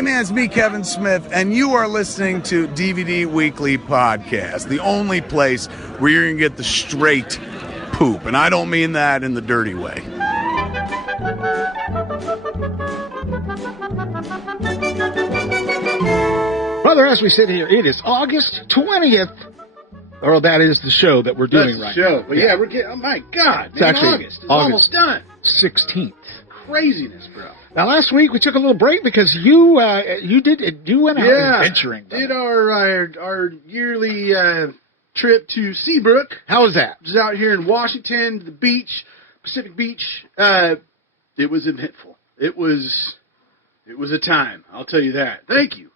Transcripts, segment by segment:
Hey man, it's me, Kevin Smith, and you are listening to DVD Weekly Podcast, the only place where you're going to get the straight poop. And I don't mean that in the dirty way. Brother, as we sit here, it is August 20th. Or that is the show that we're doing right now. But yeah, we're getting, oh my God, It's actually August. It's almost done. 16th. Craziness, bro. Now, last week we took a little break because you went out adventuring. Brother. Did our yearly trip to Seabrook. How was that? Just out here in Washington, the beach, Pacific Beach. It was eventful. It was a time. I'll tell you that. Thank you.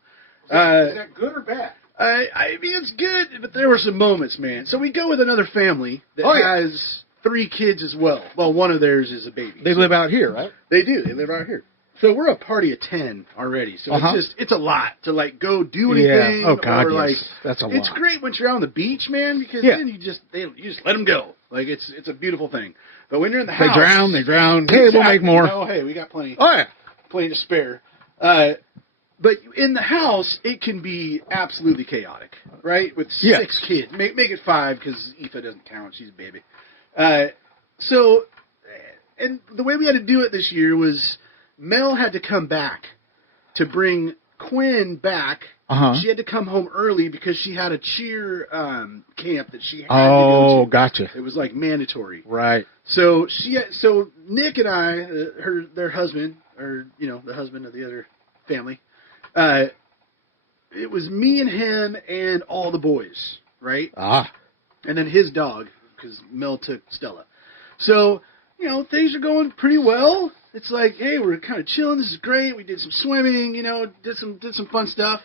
Is that good or bad? I mean, it's good, but there were some moments, man. So we go with another family that has 3 kids as well. Well, one of theirs is a baby. They live out here, right? They do. They live out here. So we're a party of 10 already. So it's a lot to like go do anything. Yeah. Oh God, or, like, yes. That's a lot. It's great when you're out on the beach, man, because then you just let them go. Like it's a beautiful thing. But when you're in the house, they drown. Hey, we'll make more. Oh, hey, we got plenty. Oh yeah, plenty to spare. But in the house, it can be absolutely chaotic, right? With 6 kids. Make it 5 because Aoife doesn't count. She's a baby. So, and the way we had to do it this year was Mel had to come back to bring Quinn back. She had to come home early because she had a cheer camp that she had to go to. Gotcha. It was like mandatory. Right. So Nick and I, their husband, or the husband of the other family, it was me and him and all the boys, right? And then his dog, because Mel took Stella. So, things are going pretty well. It's like, hey, we're kind of chilling. This is great. We did some swimming, did some fun stuff.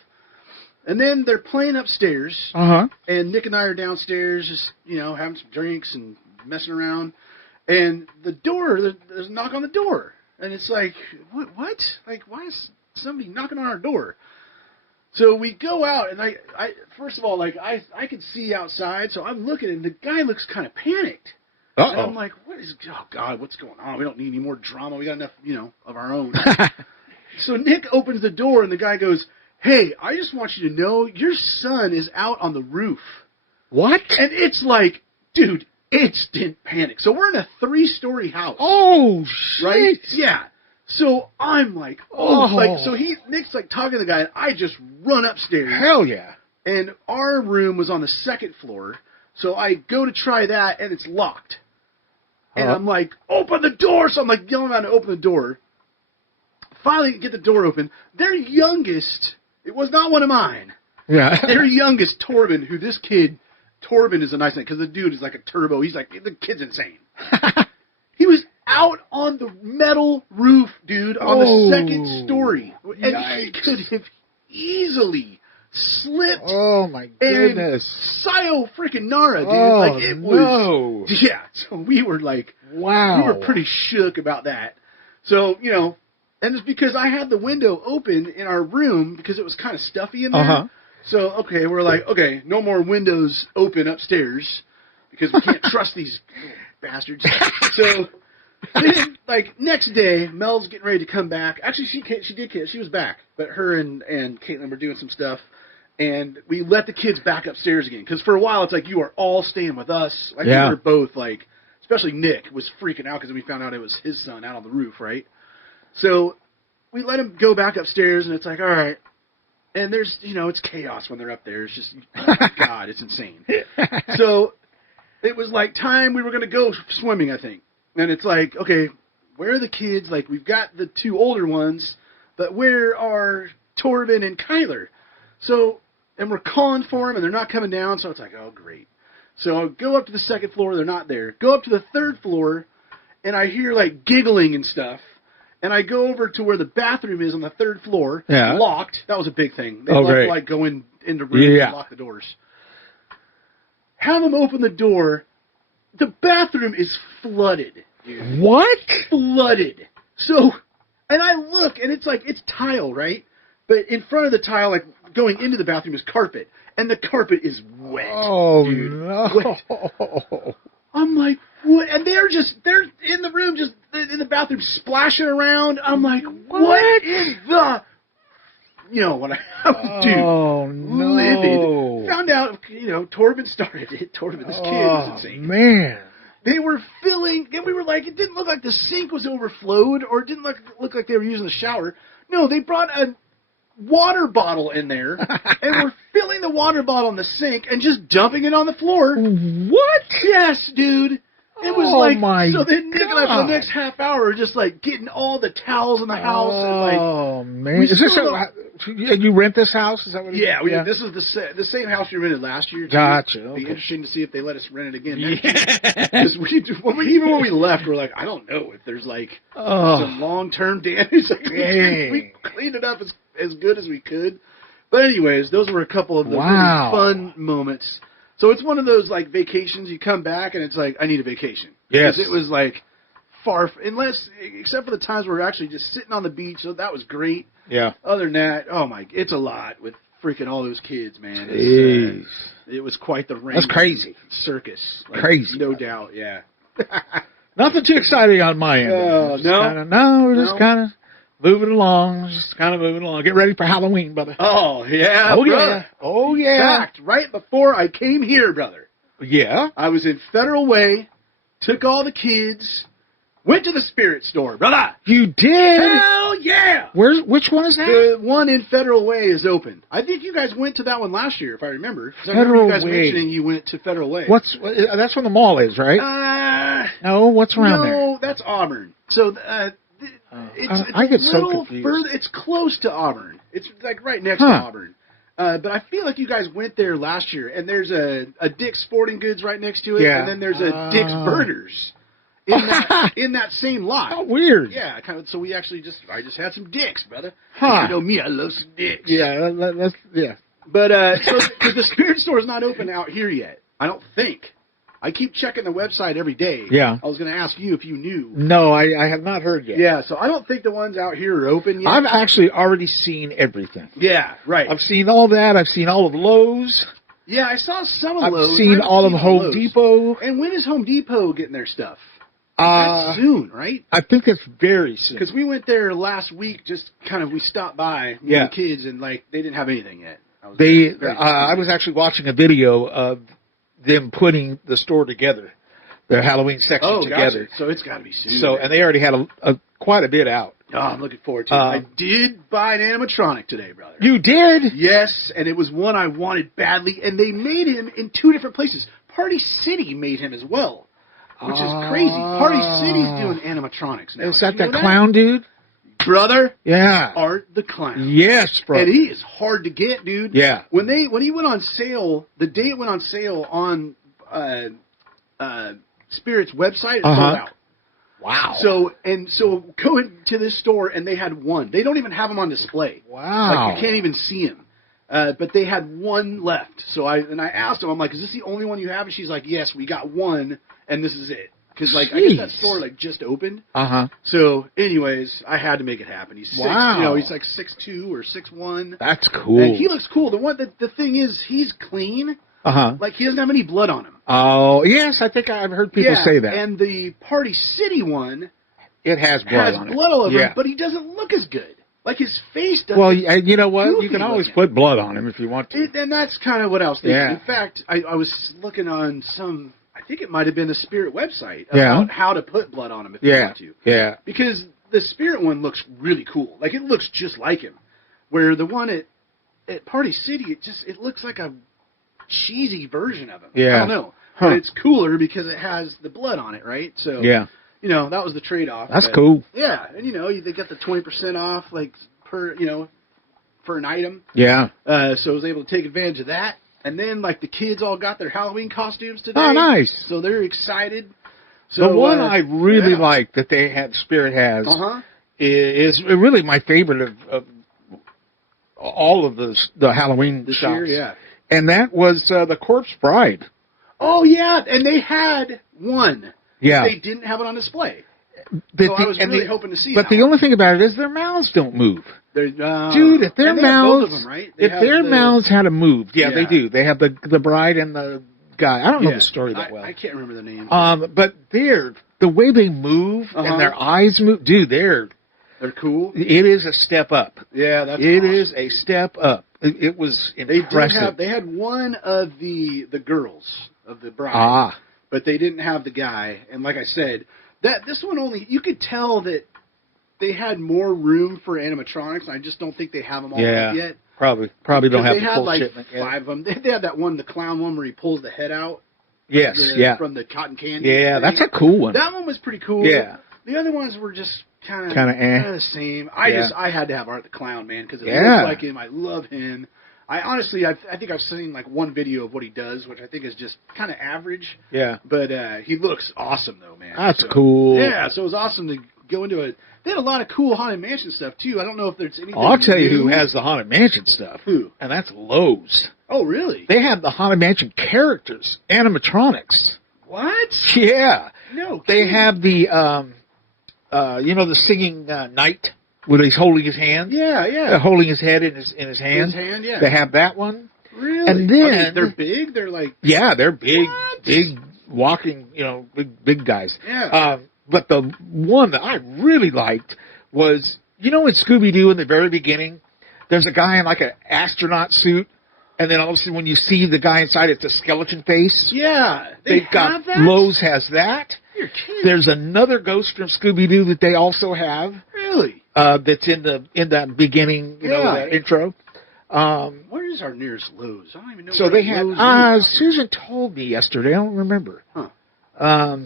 And then they're playing upstairs. And Nick and I are downstairs just, having some drinks and messing around. And the door, there's a knock on the door. And it's like, what? Like, why is somebody knocking on our door? So we go out, and I first of all, like, I could see outside, so I'm looking, and the guy looks kind of panicked. And I'm like, oh God, what's going on? We don't need any more drama. We got enough, of our own. So Nick opens the door, and the guy goes, hey, I just want you to know your son is out on the roof. What? And it's like, dude, instant panic. So we're in a 3-story house. Oh, shit. Right? Yeah. So I'm like, so Nick's like talking to the guy, and I just run upstairs. Hell yeah. And our room was on the 2nd floor, so I go to try that, and it's locked. And I'm like, open the door! So I'm like yelling out to open the door. Finally get the door open. Their youngest, it was not one of mine. Yeah. Their youngest, Torben, Torben is a nice name, because the dude is like a turbo. He's like, the kid's insane. He was out on the metal roof, dude, on the 2nd story. And he could have easily slipped. Oh, my goodness. And freaking Nara, dude. Oh, like, it was. Yeah. So we were like, wow. We were pretty shook about that. So, and it's because I had the window open in our room because it was kind of stuffy in there. So, we're like, no more windows open upstairs because we can't trust these little bastards. So, then, like, next day, Mel's getting ready to come back. Actually, she was back. But her and Caitlin were doing some stuff. And we let the kids back upstairs again. Because for a while, it's like, you are all staying with us. Like, we were both, like, especially Nick was freaking out because we found out it was his son out on the roof, right? So we let him go back upstairs, and it's like, all right. And there's, it's chaos when they're up there. It's just, oh my God, it's insane. So it was like time we were going to go swimming, I think. And it's like, okay, where are the kids? Like, we've got the 2 older ones, but where are Torben and Kyler? So, and we're calling for them, and they're not coming down, so it's like, oh, great. So I'll go up to the 2nd floor, they're not there. Go up to the 3rd floor, and I hear, like, giggling and stuff. And I go over to where the bathroom is on the 3rd floor. Yeah. Locked. That was a big thing. They loved to, like, go into rooms and lock the doors. Have them open the door. The bathroom is flooded, dude. What? Flooded. So, and I look, and it's like, it's tile, right? But in front of the tile, like, going into the bathroom is carpet. And the carpet is wet. Oh, dude. no. Wet. I'm like, what? And they're in the room, just in the bathroom, splashing around. I'm like, what is the you know what I was, dude. Oh, no. Livid. Found out, Torben started it. Torben, this kid was insane. Man. They were filling, and we were like, it didn't look like the sink was overflowed, or it didn't look like they were using the shower. No, they brought a water bottle in there, and were filling the water bottle in the sink and just dumping it on the floor. What? Yes, dude. It was so then Nick and I for the next half hour were just like getting all the towels in the house and like. Oh man! Is this you rent this house? Is that what? Yeah, this is the same house we rented last year. Gotcha. It'd be interesting to see if they let us rent it again. Because even when we left, we're like, I don't know if there's like some long-term damage. Like, we cleaned it up as good as we could. But anyways, those were a couple of the really fun moments. So it's one of those like vacations. You come back and it's like, I need a vacation. Yes. Because it was like except for the times where we're actually just sitting on the beach. So that was great. Yeah. Other than that, it's a lot with freaking all those kids, man. It was quite the That's crazy. Circus. Like, crazy. No doubt, yeah. Nothing too exciting on my end. We're just kind of moving along. Get ready for Halloween, brother. Oh, yeah. Oh, brother. yeah. Oh, yeah. In fact, right before I came here, brother. Yeah. I was in Federal Way, took all the kids, went to the spirit store, brother. You did? Hell yeah. Which one is that? The one in Federal Way is open. I think you guys went to that one last year, if I remember. I remember you guys mentioning you went to Federal Way. That's where the mall is, right? No, what's around there? No, that's Auburn. So I get so confused. Further, it's close to Auburn. It's like right next to Auburn. But I feel like you guys went there last year, and there's a Dick's Sporting Goods right next to it, and then there's a Dick's Burgers in that same lot. How weird. Yeah, kind of. So I just had some Dick's, brother. Huh. You know me, I love some Dick's. Yeah, that's. But because the spirit store is not open out here yet, I don't think. I keep checking the website every day. Yeah. I was going to ask you if you knew. No, I have not heard yet. Yeah, so I don't think the ones out here are open yet. I've actually already seen everything. Yeah, right. I've seen all that. I've seen all of Lowe's. Yeah, I saw some of Lowe's. I've seen all of Home Depot. And when is Home Depot getting their stuff? That's soon, right? I think it's very soon. Because we went there last week, we stopped by with the kids, and they didn't have anything yet. I was actually watching a video of them putting the store together, the Halloween section together. Gotcha. So it's got to be soon. So, and they already had quite a bit out. Oh, I'm looking forward to it. I did buy an animatronic today, brother. You did? Yes, and it was one I wanted badly, and they made him in 2 different places. Party City made him as well, which is crazy. Party City's doing animatronics now. Is that clown dude? Brother, yeah, Art the Clown. Yes, bro. And he is hard to get, dude. Yeah. When he went on sale, the day it went on sale on Spirit's website, it sold out. Wow. So go into this store and they had one. They don't even have them on display. Wow. Like you can't even see them. But they had one left. So I asked them, I'm like, is this the only one you have? And she's like, yes, we got one, and this is it. Because, I guess that store, just opened. Uh-huh. So, anyways, I had to make it happen. He's 6, he's like 6'2" or 6'1". That's cool. And he looks cool. The thing is, he's clean. Uh-huh. Like, he doesn't have any blood on him. Oh, yes, I think I've heard people say that. And the Party City one... It has blood on it. Has blood all over him, but he doesn't look as good. Like, his face doesn't... Well, you know what? You can always put blood on him if you want to. And that's kind of what I was thinking. Yeah. In fact, I was looking on some... I think it might have been the Spirit website about how to put blood on him if you want to. Yeah. Because the Spirit one looks really cool. Like, it looks just like him. Where the one at Party City, it looks like a cheesy version of him. Yeah. I don't know. But it's cooler because it has the blood on it, right? So, that was the trade-off. That's cool. Yeah. And, they got the 20% off, for an item. Yeah. So I was able to take advantage of that. And then, the kids all got their Halloween costumes today. Oh, nice. So they're excited. So, the one I really like that Spirit has is really my favorite of all of the Halloween this shops. year, yeah. And that was the Corpse Bride. Oh, yeah. And they had one. Yeah. They didn't have it on display. So I was really hoping to see it. But the only thing about it is their mouths don't move. Dude, if their mouths, both of them, right? Mouths had to move, they do. They have the bride and the guy. I don't know the story that well. I can't remember the name. But the way they move and their eyes move, dude, They're cool. It is a step up. Yeah, that's It awesome. is a step up. It was impressive. They had one of the girls of the bride, but they didn't have the guy. And like I said, this one only, you could tell that they had more room for animatronics. I just don't think they have them all up yet. Probably don't have the full like shipment yet. 5 of them. They had that one, the clown one, where he pulls the head out. Yes, from the cotton candy. Yeah, thing. that's a cool one. That one was pretty cool. Yeah. The other ones were just kind of the same. I had to have Art the Clown, man, because it looks like him. I love him. I think I've seen like one video of what he does, which I think is just kind of average. Yeah. But he looks awesome though, man. That's cool. Yeah, so it was awesome to go into it. They had a lot of cool Haunted Mansion stuff too. I don't know if there's anything. I'll tell you who has the Haunted Mansion stuff. Who? And that's Lowe's. Oh, really? They have the Haunted Mansion characters, animatronics. What? Yeah. No. They have the the singing knight where he's holding his hand. Yeah. Holding his head in his hand. Yeah. They have that one. Really? And then they're big. They're like they're big, what? big walking, big guys. Yeah. But the one that I really liked was, in Scooby-Doo in the very beginning, there's a guy in like an astronaut suit, and then all of a sudden when you see the guy inside, it's a skeleton face. Yeah. They've got that? Lowe's has that. You're kidding. There's another ghost from Scooby-Doo that they also have. Really? That's in that beginning, intro. Where is our nearest Lowe's? I don't even know. So they have. Susan told me yesterday. I don't remember. Huh.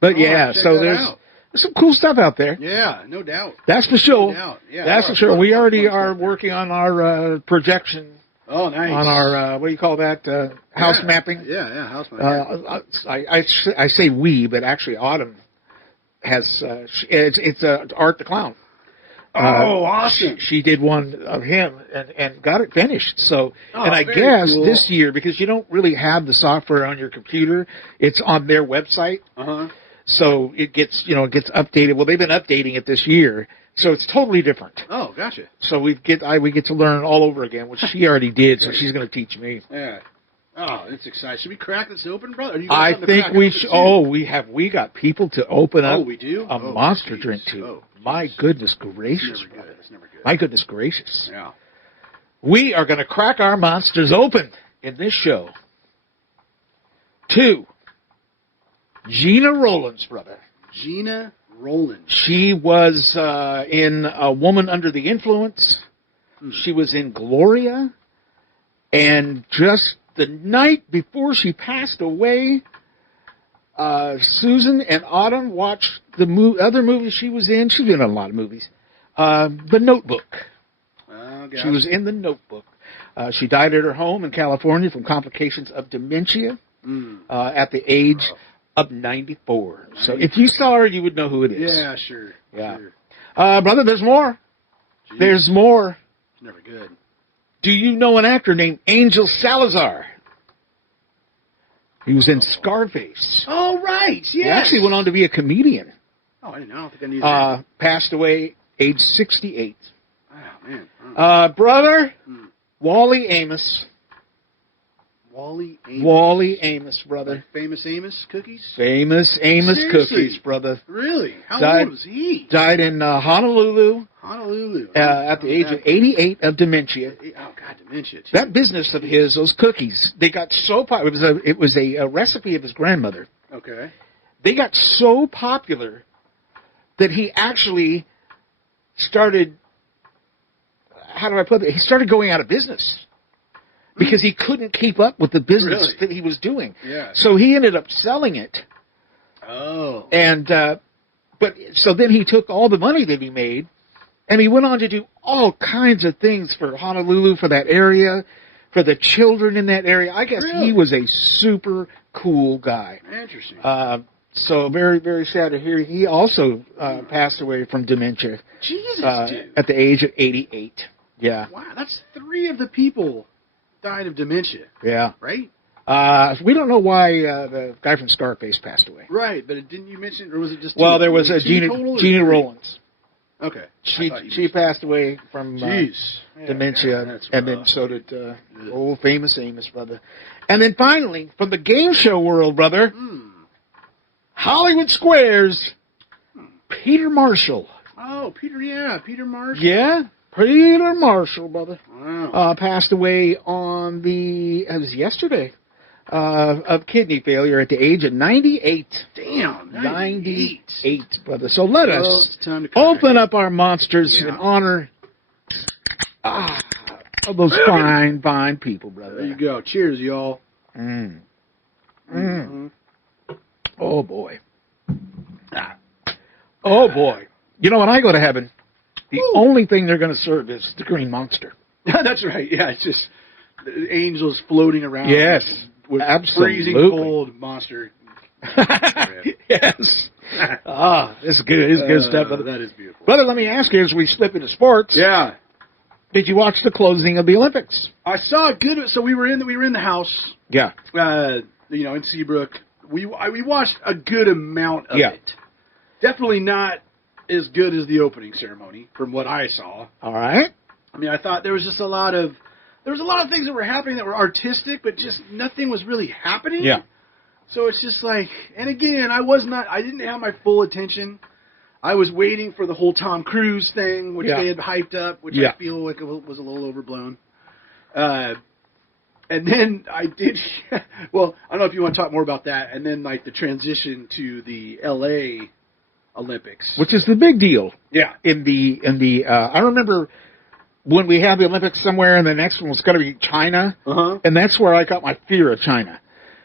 But so there's some cool stuff out there. Yeah, no doubt. That's for sure. No doubt. Yeah, that's for sure. We already are working on our projection. Oh, nice. On our what do you call that? House mapping. Yeah, house mapping. I say we, but actually Autumn has. It's Art the Clown. Oh, awesome! She did one of him and got it finished. So, and I guess cool. this year, because you don't really have the software on your computer, it's on their website. So it gets updated. Well, they've been updating it this year, so it's totally different. Oh, gotcha. So we get to learn all over again, which she already did. So she's going to teach me. Yeah. Oh, it's exciting. Should we crack this open, brother? I think we should. Oh, we got people to open up. Oh, we do? A monster drink to. Oh, my goodness gracious. That's never good. My goodness gracious. Yeah. We are going to crack our monsters open in this show. 2. Gina Rowlands, brother. Gina Rowlands. She was in A Woman Under the Influence. She was in Gloria. And just the night before she passed away, Susan and Autumn watched the other movies she was in. She's been in a lot of movies. The Notebook. Gotcha. She was in The Notebook. She died at her home in California from complications of dementia at the age of 94. So if you saw her, you would know who it is. Yeah, sure. Yeah. Sure. Brother, there's more. Jeez. There's more. It's never good. Do you know an actor named Angel Salazar? He was in Scarface. Oh, right. Yes. He actually went on to be a comedian. Oh, I didn't know. I don't think I knew that. Passed away age 68. Oh, man. Brother, Wally Amos. Wally Amos. Wally Amos, brother. Like Famous Amos cookies? Famous Amos Seriously? cookies, brother. Really? How old was he? Died in Honolulu. Honolulu. At the age of 88 of dementia. Oh, God, dementia, too. That business of his, those cookies, they got so popular. It was a recipe of his grandmother. Okay. They got so popular that he actually started, how do I put it? He started going out of business because he couldn't keep up with the business that he was doing. Yeah. So he ended up selling it. Oh. And, so then he took all the money that he made and he went on to do all kinds of things for Honolulu, for that area, for the children in that area. I guess he was a super cool guy. Interesting. So very, very sad to hear. He also passed away from dementia. Jesus, dude. At the age of 88. Yeah. Wow, that's 3 of the people died of dementia. Yeah. Right? We don't know why the guy from Scarface passed away. Right, but didn't you mention, or was it just 2? Well, there was a Gina Rowlands. Okay. She passed away from dementia, and then so did old Famous Amos, brother. And then finally, from the game show world, brother, Hollywood Squares, Peter Marshall. Oh, Peter Marshall. Yeah, Peter Marshall, brother. Wow. Passed away on it was yesterday, of kidney failure at the age of 98. Damn, 98, brother. So let Well, us it's time to crack. open up our monsters in honor of those fine people, brother. There you go. Cheers, y'all. Oh, boy. Oh, boy. You know, when I go to heaven, the only thing they're going to serve is the green monster. That's right. Yeah, it's just the angels floating around. Yes, with absolutely. freezing cold monster. Yes. This is good. This is good stuff. Brother. That is beautiful. Brother, let me ask you, as we slip into sports. Yeah. Did you watch the closing of the Olympics? I saw a good. So we were in the house. Yeah. In Seabrook. We watched a good amount of it. Definitely not as good as the opening ceremony, from what I saw. All right. I mean, I thought there was a lot of things that were happening that were artistic, but just nothing was really happening. Yeah. So it's just like, and again, I didn't have my full attention. I was waiting for the whole Tom Cruise thing, which they had hyped up, which I feel like it was a little overblown. And then I did, well, I don't know if you want to talk more about that, and then like the transition to the LA Olympics. Which is the big deal. Yeah. I remember when we had the Olympics somewhere, and the next one was going to be China, and that's where I got my fear of China.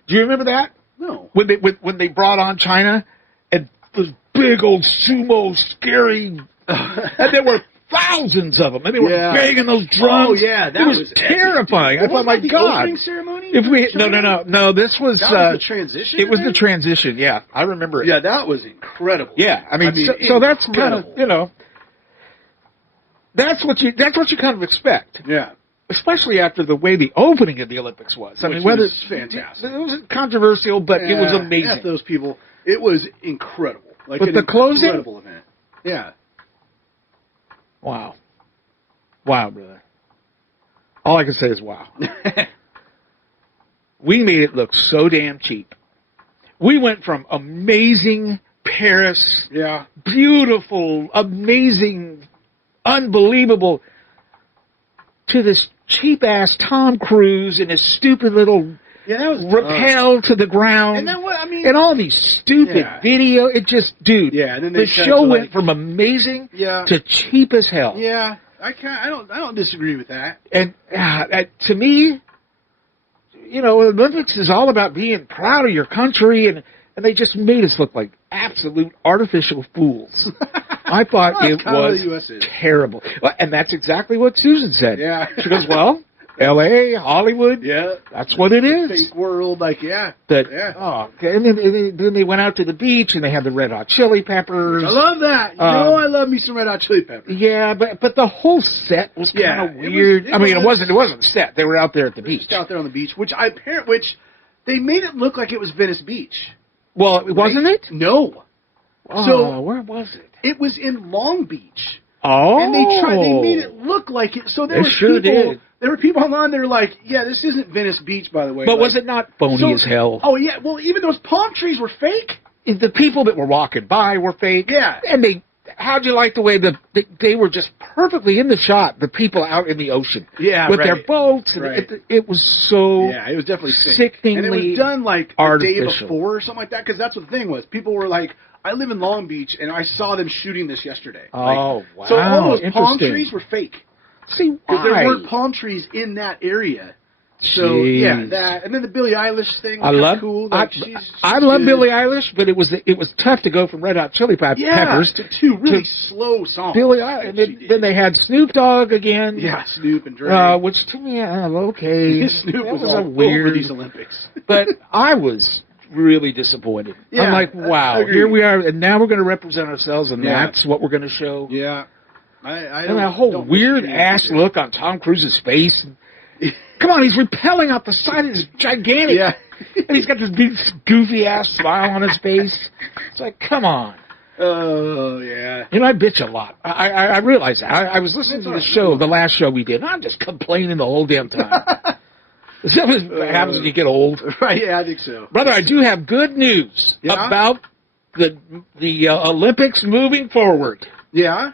Do you remember that? No. When they brought on China, and those big old sumo, scary, and there were thousands of them, and they were banging those drums. Oh yeah, that was terrifying. I thought, my the God! Opening ceremony? No. This was the transition. It was the transition. Yeah, I remember it. Yeah, that was incredible. Yeah, I mean so that's kind of that's what you kind of expect. Yeah. Especially after the way the opening of the Olympics was. I mean, whether was fantastic. It was controversial, but it was amazing. F those people. It was incredible. Like but the closing, incredible event. Yeah. Wow, brother. All I can say is wow. We made it look so damn cheap. We went from amazing Paris, beautiful, amazing, unbelievable, to this cheap-ass Tom Cruise and his stupid little rappel to the ground. And then what, I mean... And all these stupid video. It just, dude, and then the show went from amazing to cheap as hell. Yeah, I don't disagree with that. And to me, Olympics is all about being proud of your country, and they just made us look like absolute artificial fools. I thought it was terrible. Well, and that's exactly what Susan said. Yeah. She goes, well, L.A., Hollywood, that's what it is. Fake world, and then they went out to the beach, and they had the Red Hot Chili Peppers. I love that. I love me some Red Hot Chili Peppers. Yeah, but the whole set was kind of weird. It wasn't a set. They were out there at the beach. Just out there on the beach, which they made it look like it was Venice Beach. Well, wasn't it? No. Oh, so where was it? It was in Long Beach. Oh. And they made it look like it. So there were people online that were like, yeah, this isn't Venice Beach, by the way. But was it not phony as hell? Oh, yeah. Well, even those palm trees were fake. The people that were walking by were fake. Yeah. And how'd you like the way they were just perfectly in the shot, the people out in the ocean. Yeah, with their boats. And it was so it was definitely sickeningly and it was done like artificial. The day before or something like that, because that's what the thing was. People were like, I live in Long Beach, and I saw them shooting this yesterday. Oh, wow. So all those palm trees were fake. See, why? Because there weren't palm trees in that area. So, that. And then the Billie Eilish thing was cool. Like, I love Billie Eilish, but it was tough to go from Red Hot Chili Peppers to two really slow songs. Billie Eilish. And then they had Snoop Dogg again. Yeah, Snoop and Dre. Which to me, okay. Snoop was all weird over these Olympics. But I was really disappointed. I'm like, wow, here we are, and now we're going to represent ourselves, and that's what we're going to show. Yeah. And that whole weird-ass look on Tom Cruise's face. Come on, he's repelling out the side of his gigantic... Yeah. And he's got this big, goofy-ass smile on his face. It's like, come on. Oh, yeah. I bitch a lot. I realize that. I was listening to the show, the last show we did, and I'm just complaining the whole damn time. Is that what happens when you get old? Right, yeah, I think so. Brother, I do have good news about the Olympics moving forward. Yeah.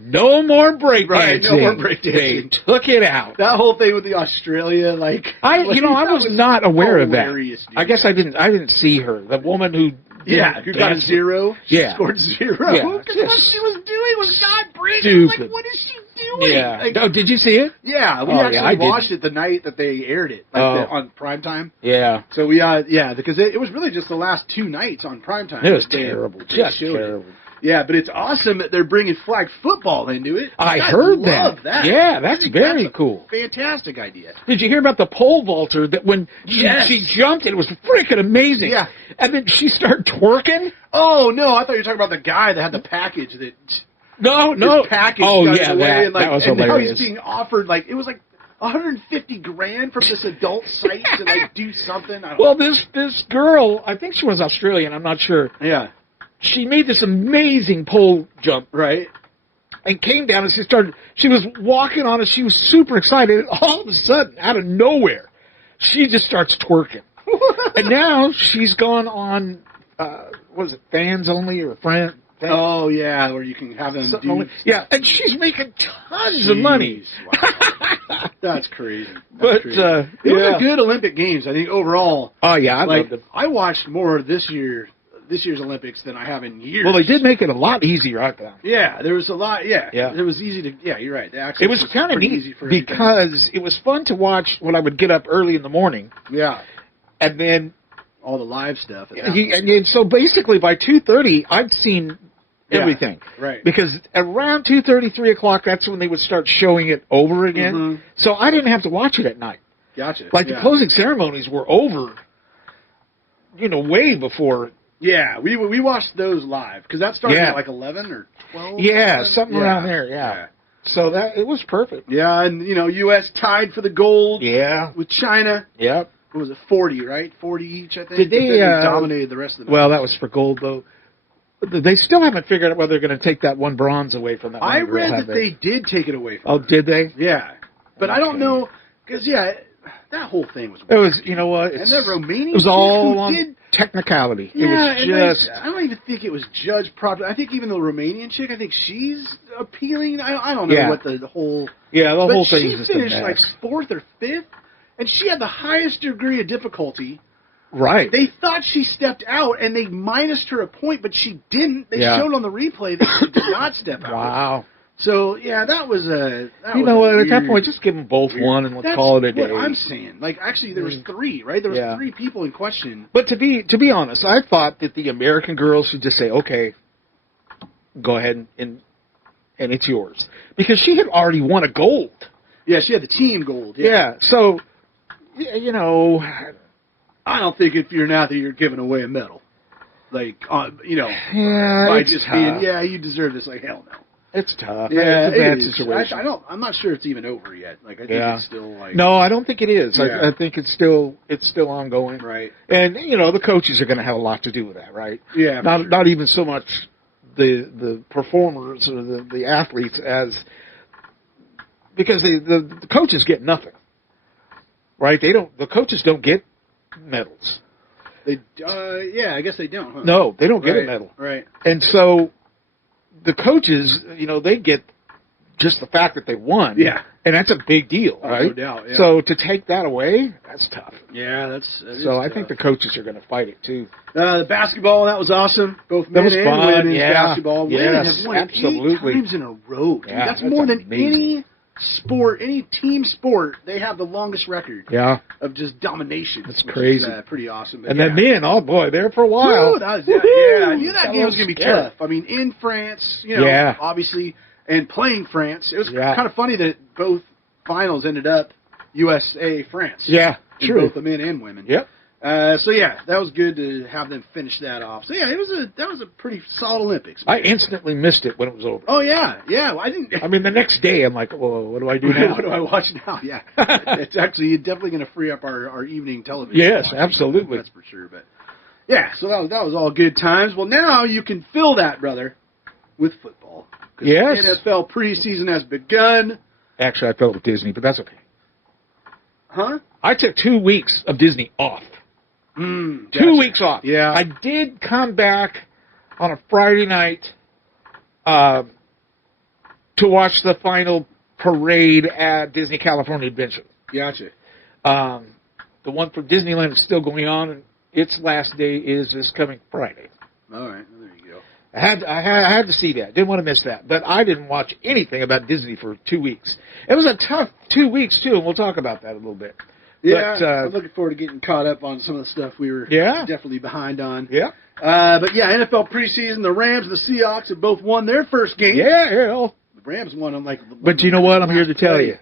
No more breakdancing. Right, no more breakdancing. They took it out. That whole thing with the Australia, I was not aware of that. dude. I guess I didn't see her. The woman who who got a 0. She scored 0. Yeah, Because what she was doing was not breaking. Stupid. Like, what is she doing? Yeah. Like, Oh, did you see it? Yeah, we actually watched it the night that they aired it, on primetime. Yeah. So we, because it was really just the last 2 nights on primetime. It was terrible. Just terrible. Yeah, but it's awesome that they're bringing flag football into it. I heard love that. Yeah, that's very cool. Fantastic idea. Did you hear about the pole vaulter that when she jumped, it was freaking amazing. Yeah. And then she started twerking? Oh, no, I thought you were talking about the guy that had the package that... No. His package oh, got yeah, away that was and hilarious. now he's being offered, it was $150,000 from this adult site to, do something. Well, this girl, I think she was Australian, I'm not sure. Yeah. She made this amazing pole jump. Right. And came down and she was walking on it. She was super excited. And all of a sudden, out of nowhere, she just starts twerking. And now she's gone on, what is it, Fans Only or Friends? Oh, yeah, where you can have them do... Yeah, and she's making tons of money. Wow. That's crazy. But, it was a good Olympic Games, I think, overall. Oh, yeah, I loved it. I watched more this year's Olympics than I have in years. Well, they did make it a lot easier, I found. Yeah, there was a lot, It was easy to... Yeah, you're right. It was kind of neat because it was fun to watch when I would get up early in the morning. Yeah. And then... all the live stuff. And so basically by 2:30, I'd seen everything. Right. Because around 2:30, 3 o'clock, that's when they would start showing it over again. Mm-hmm. So I didn't have to watch it at night. Gotcha. The closing ceremonies were over, way before. Yeah, we watched those live because that started at 11 or 12. Yeah, something around there. Yeah. So it was perfect. Yeah, and U.S. tied for the gold. Yeah. With China. Yep. What was it, 40, right? 40 each, I think. Did they dominated the rest of the Well, that was for gold, though. They still haven't figured out whether they're going to take that one bronze away from that one. I read that they did take it away from her. Did they? Yeah. But I don't know, because, that whole thing was weird. It was, you know what? And the Romanian it was all on technicality. Yeah, it was just... I don't even think it was judged properly. I think even the Romanian chick, I think she's appealing. I don't know what the whole... Yeah, the whole thing is just a mess. She finished 4th or 5th. And she had the highest degree of difficulty. Right. They thought she stepped out, and they minused her a point, but she didn't. They showed on the replay that she did not step out. Wow. So, that was a... you know what, at that point, just give them both one and let's call it a day. That's what I'm saying. Actually, there was 3, right? There was 3 people in question. But to be honest, I thought that the American girls should just say, okay, go ahead and it's yours. Because she had already won a gold. Yeah, she had the team gold. Yeah, so... I don't think if you're an athlete, you're giving away a medal. By just tough. being, you deserve this. Hell no. It's tough. Yeah, it's a bad situation. I'm not sure it's even over yet. I think it's still No, I don't think it is. I think it's still ongoing. Right. And the coaches are going to have a lot to do with that, right? Yeah. Not even so much the performers or the athletes as because the coaches get nothing. Right? The coaches don't get medals. They, I guess they don't. Huh? No, they don't get a medal. Right. And so the coaches, they get just the fact that they won. Yeah. And that's a big deal, right? No doubt. Yeah. So to take that away, that's tough. Yeah, I think the coaches are going to fight it too. The basketball, that was awesome. Both men and women's basketball. Women have won absolutely. 8 times in a row. Dude. Yeah, that's more than amazing. any sport, any team sport. They have the longest record. Yeah. Of just domination. That's crazy. Is, pretty awesome. But and then men, oh boy, there for a while. Woo, I knew that game was going to be scary. tough. I mean, in France, obviously, and playing France, it was kind of funny that both finals ended up USA France. Yeah, true. Both the men and women. Yep. That was good to have them finish that off. So that was a pretty solid Olympics. Man. I instantly missed it when it was over. Oh yeah. I didn't. I mean, the next day I'm like, well, what do I do now? What do I watch now? Yeah, it's actually definitely going to free up our evening television. Yes, absolutely. That's for sure. But so that was all good times. Well, now you can fill that, brother, with football. Yes. NFL preseason has begun. Actually, I felt with Disney, but that's okay. Huh? I took 2 weeks of Disney off. Gotcha. 2 weeks off. Yeah. I did come back on a Friday night to watch the final parade at Disney California Adventure. Gotcha. The one for Disneyland is still going on, and its last day is this coming Friday. All right, there you go. I had to see that. Didn't want to miss that. But I didn't watch anything about Disney for 2 weeks. It was a tough 2 weeks, too, and we'll talk about that a little bit. Yeah, But, I'm looking forward to getting caught up on some of the stuff we were definitely behind on. Yeah. But yeah, NFL preseason, the Rams and the Seahawks have both won their first game. Yeah. The Rams won them like. But you know what? I'm here to tell you.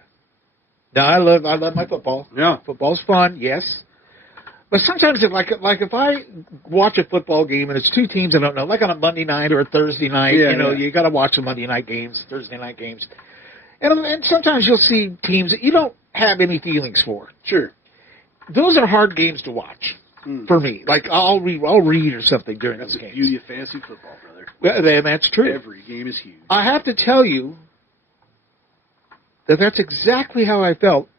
Now, I love my football. Yeah. Football's fun, yes. But sometimes, if I watch a football game and it's two teams I don't know, like on a Monday night or a Thursday night, you got to watch the Monday night games, Thursday night games, and sometimes you'll see teams that you don't have any feelings for. Sure. Those are hard games to watch for me. Like I'll read or something during That's those the games. beauty of fantasy football, brother. Well, that's true. Every game is huge. I have to tell you that's exactly how I felt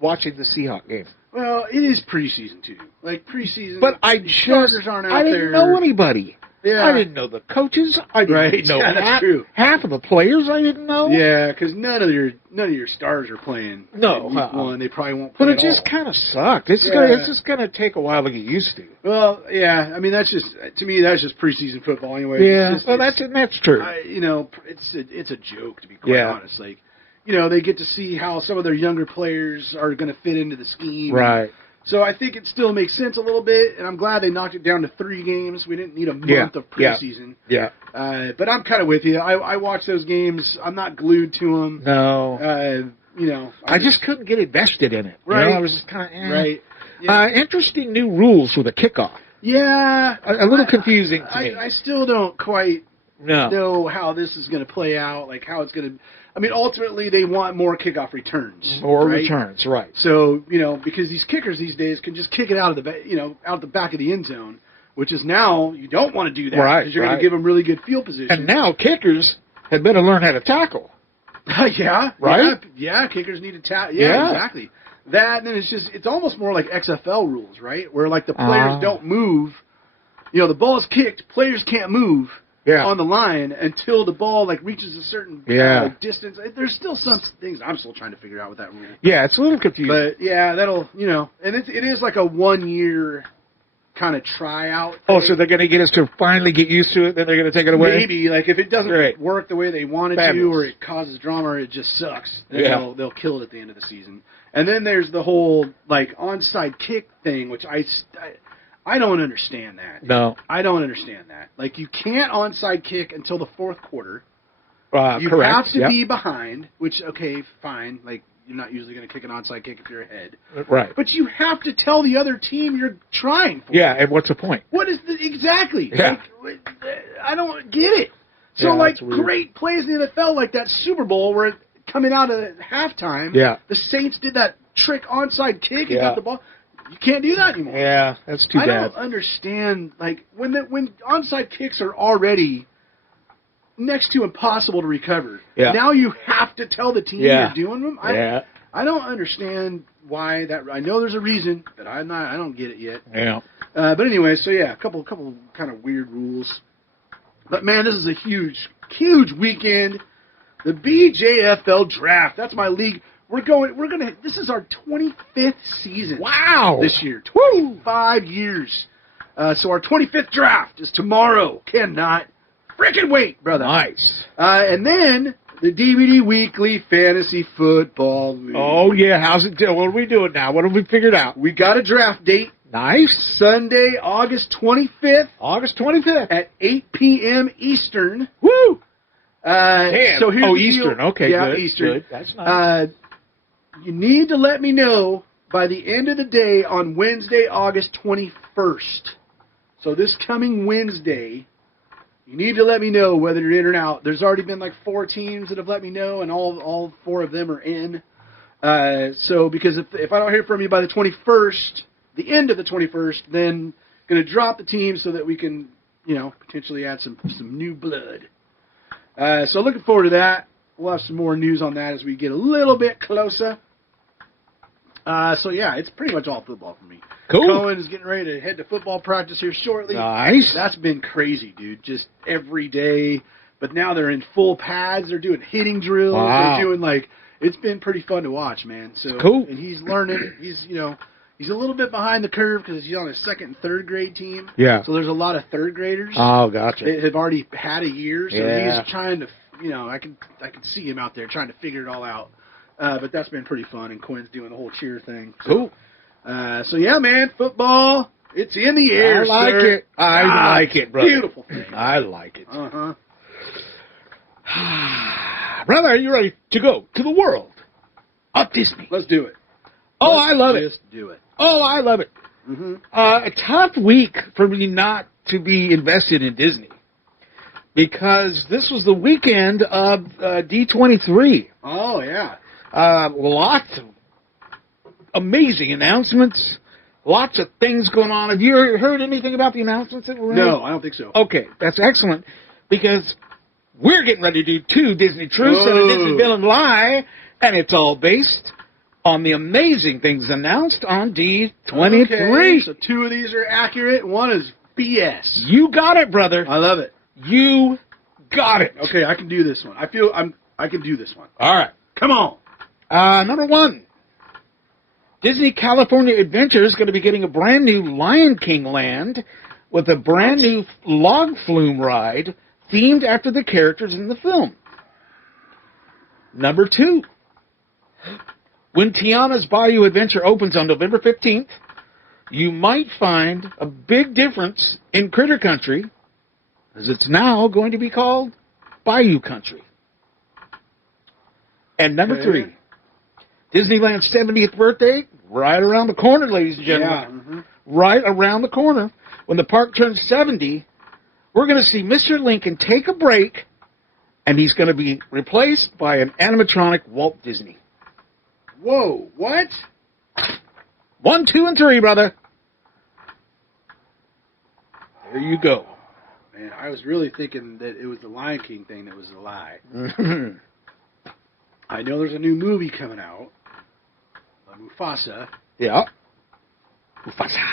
watching the Seahawks game. Well, it is preseason too. Like preseason, But I didn't know anybody. Yeah. I didn't know the coaches. I didn't know half of the players. I didn't know. Yeah, because none of your stars are playing. No, in week one. They probably won't play. But it just kind of sucked. It's just gonna take a while to get used to. Well, yeah. I mean, that's just to me. That's just preseason football anyway. Yeah, that's true. It's a joke to be quite honest. Like, they get to see how some of their younger players are going to fit into the scheme. Right. So I think it still makes sense a little bit, and I'm glad they knocked it down to 3 games. We didn't need a month of preseason. Yeah. But I'm kind of with you. I watch those games. I'm not glued to them. No. I just couldn't get invested in it. Right. I was just kind of right. Yeah. Interesting new rules for the kickoff. Yeah. A little confusing to me. I still don't quite know how this is going to play out. Like how it's going to. I mean, ultimately, they want more kickoff returns. Returns, right. So, because these kickers these days can just kick it out of the back of the end zone, which is now you don't want to do that because you're going to give them really good field position. And now kickers had better learn how to tackle. Yeah. Right? Yeah, kickers need to tackle. Yeah, exactly. That, and then it's almost more like XFL rules, right? Where, like, the players don't move. The ball is kicked, players can't move. On the line until the ball reaches a certain distance. There's still some things I'm still trying to figure out with that rule. Yeah, it's a little confusing. But yeah, that'll and it is like a 1 year kind of tryout thing. Oh, so they're going to get us to finally get used to it, then they're going to take it away? Maybe if it doesn't work the way they want it to, or it causes drama, or it just sucks. Then they'll kill it at the end of the season. And then there's the whole onside kick thing, which I don't understand that. No. I don't understand that. Like, you can't onside kick until the fourth quarter. You correct. have to be behind, which, okay, fine. Like, you're not usually going to kick an onside kick if you're ahead. Right. But you have to tell the other team you're trying for. Yeah, and what's the point? What is exactly? Yeah. I don't get it. So, great plays in the NFL, like that Super Bowl where coming out of halftime, the Saints did that trick onside kick and got the ball. You can't do that anymore. Yeah, that's too bad. I don't understand, when onside kicks are already next to impossible to recover. Yeah. Now you have to tell the team you're doing them. I don't understand why that. I know there's a reason, but I don't get it yet. Yeah. But anyway, so yeah, a couple kind of weird rules. But man, this is a huge weekend. The BJFL draft. That's my league. This is our 25th season. Wow. This year. 25 years. So our 25th draft is tomorrow. Cannot freaking wait, brother. Nice. And then the DVD Weekly Fantasy Football League. Oh, yeah. How's it doing? What are we doing now? What have we figured out? We got a draft date. Nice. Sunday, August 25th. August 25th. At 8 p.m. Eastern. Woo! So here's the Eastern. deal. Okay, yeah, good. Eastern. Good. That's nice. You need to let me know by the end of the day on Wednesday, August 21st. So this coming Wednesday, you need to let me know whether you're in or out. There's already been 4 teams that have let me know, and all 4 of them are in. So because if I don't hear from you by the 21st, the end of the 21st, then going to drop the team so that we can, potentially add some new blood. So looking forward to that. We'll have some more news on that as we get a little bit closer. So yeah, it's pretty much all football for me. Cool. Cohen is getting ready to head to football practice here shortly. Nice. That's been crazy, dude. Just every day, but now they're in full pads. They're doing hitting drills. Wow. They're doing it's been pretty fun to watch, man. So cool. And he's learning. He's he's a little bit behind the curve because he's on a second and third grade team. Yeah. So there's a lot of third graders. Oh, gotcha. That have already had a year. So Yeah. he's trying to, I can see him out there trying to figure it all out. But that's been pretty fun. And Quinn's doing the whole cheer thing. So, Cool. So yeah, man, football. It's in the air, I like sir. it. I like it, brother. Beautiful thing. I like it. Uh-huh. Brother, are you ready to go to the world of Disney? Let's do it. Oh, I love it. Just do it. Oh, I love it. Mm-hmm. A tough week for me not to be invested in Disney because this was the weekend of D23. Oh, yeah. Lots of amazing announcements, lots of things going on. Have you heard anything about the announcements that were made? No, I don't think so. Okay, that's excellent because we're getting ready to do 2 Disney Truths and a Disney Villain Lie, and it's all based on the amazing things announced on D23. Okay, so 2 of these are accurate. 1 is BS. You got it, brother. I love it. You got it. Okay, I can do this one. I feel I can do this one. All right. Come on. Number 1. Disney California Adventure is going to be getting a brand new Lion King land with a brand new log flume ride themed after the characters in the film. Number 2. When Tiana's Bayou Adventure opens on November 15th, you might find a big difference in Critter Country, as it's now going to be called Bayou Country. And number 3, Disneyland's 70th birthday, right around the corner, ladies and gentlemen. Yeah. Mm-hmm. Right around the corner. When the park turns 70, we're going to see Mr. Lincoln take a break, and he's going to be replaced by an animatronic Walt Disney. Whoa, what? 1, 2, and 3, brother. There you go. Man, I was really thinking that it was the Lion King thing that was a lie. I know there's a new movie coming out, Mufasa. Yeah. Mufasa.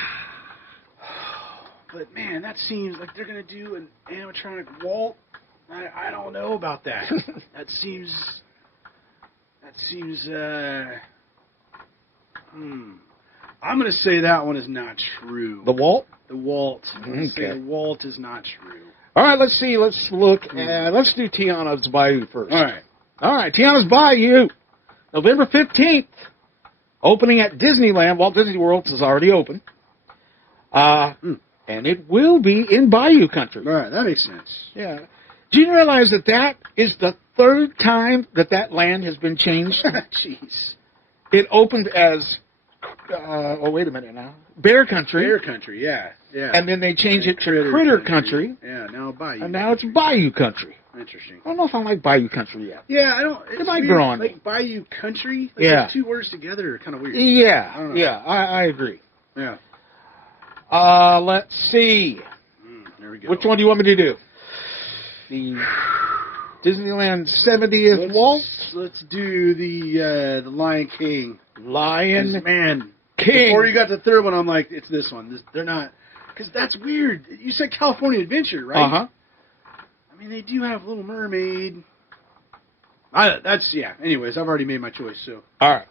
But man, that seems like they're gonna do an animatronic Walt. I don't know about that. That seems. I'm gonna say that one is not true. The Walt? The Walt. I'm gonna say Okay. the Walt is not true. All right, let's see. Let's look. Let's do Tiana's Bayou first. All right. All right, Tiana's Bayou. November 15th. Opening at Disneyland. Walt Disney World is already open. And it will be in Bayou Country. All right, that makes sense. Yeah. Do you realize that that is the 3rd time that that land has been changed? Jeez. It opened as, wait a minute now, Bear Country. Bear Country, yeah. And then they changed it to Critter Country. Yeah, now Bayou. And now it's Bayou Country. Interesting. I don't know if I like Bayou Country yet. Yeah, I don't. It might grow on me. Like Bayou Country. Like Yeah. the 2 words together are kind of weird. Yeah. I don't know. Yeah, I agree. Yeah. Let's see. There we go. Which one do you want me to do? The Disneyland 70th Walt? Let's do the Lion King. Lion 'Cause, man, King. before you got the 3rd one, I'm like, it's this one. They're not, because that's weird. You said California Adventure, right? Uh-huh. I mean, they do have Little Mermaid. Anyways, I've already made my choice. So All right.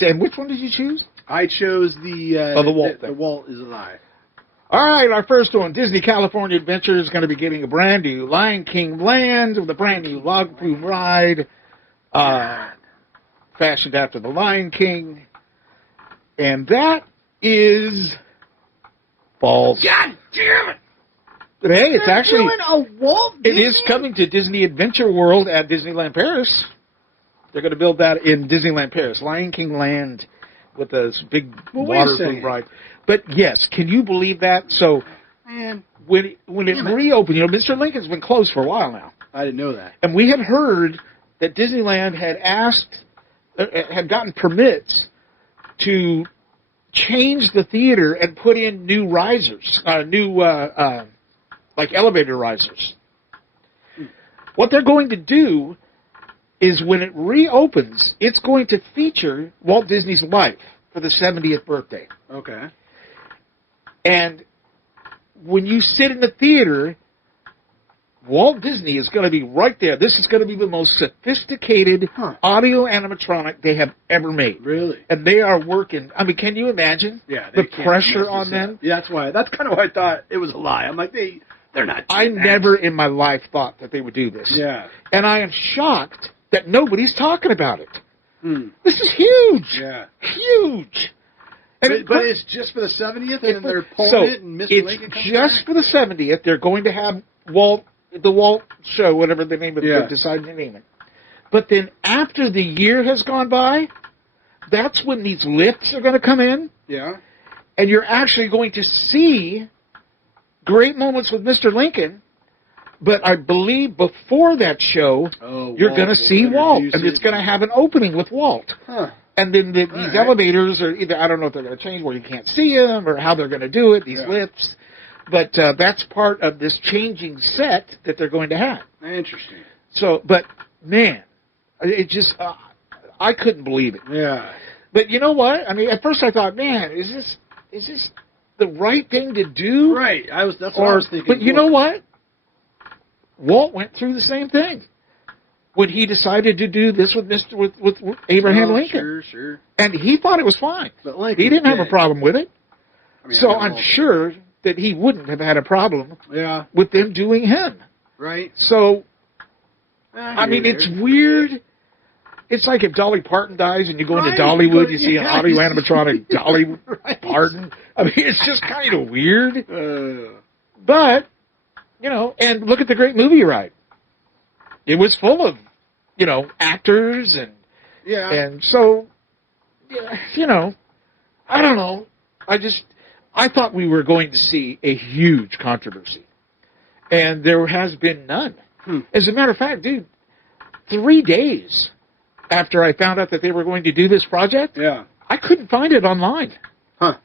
And which one did you choose? I chose the Walt. The Walt is a lie. All right, our first one, Disney California Adventure, is going to be getting a brand new Lion King land with a brand new log flume ride, fashioned after the Lion King. And that is false. God damn it! But hey, it's They're actually, doing a Walt it Disney? is coming to Disney Adventure World at Disneyland Paris. They're going to build that in Disneyland Paris, Lion King Land, with this big Well, wait a water second. flume ride. But yes, can you believe that? So Man, when it reopened, Mr. Lincoln's been closed for a while now. I didn't know that. And we had heard that Disneyland had had gotten permits to change the theater and put in new risers, like elevator risers. What they're going to do is when it reopens, it's going to feature Walt Disney's life for the 70th birthday. Okay. And when you sit in the theater, Walt Disney is going to be right there. This is going to be the most sophisticated audio animatronic they have ever made. Really? And they are working. I mean, can you imagine the pressure on them? Yeah, that's kind of why I thought it was a lie. I'm like, they're not. I never in my life thought that they would do this. Yeah. And I am shocked that nobody's talking about it. This is huge. Yeah. Huge. And but it's just for the 70th, and they're pulling it, and Mr. Lincoln comes just back? for the 70th. They're going to have the Walt show, whatever the name of it, they've decided to name it. But then after the year has gone by, that's when these lifts are going to come in. Yeah. And you're actually going to see great moments with Mr. Lincoln. But I believe before that show, you're going to see Walt. And it's going to have an opening with Walt. Huh. And then these elevators are either, I don't know if they're going to change where you can't see them or how they're going to do it, these lifts. But that's part of this changing set that they're going to have. Interesting. So, but man, it just, I couldn't believe it. Yeah. But you know what? I mean, at first I thought, man, is this the right thing to do? Right. That's what I was thinking. But you know what? Walt went through the same thing when he decided to do this with Abraham Lincoln. Sure. And he thought it was fine. But Lincoln he didn't have a problem with it. I mean, so I'm sure that he wouldn't have had a problem Yeah. with them doing him. Right. So, I mean, it's weird. It's like if Dolly Parton dies and you go into Dollywood, you see an audio animatronic Dolly Parton. I mean, it's just kind of weird. But, you know, and look at the great movie ride. It was full of, you know, actors and so, you know, I don't know. I thought we were going to see a huge controversy. And there has been none. As a matter of fact, dude, 3 days after I found out that they were going to do this project, I couldn't find it online. Huh.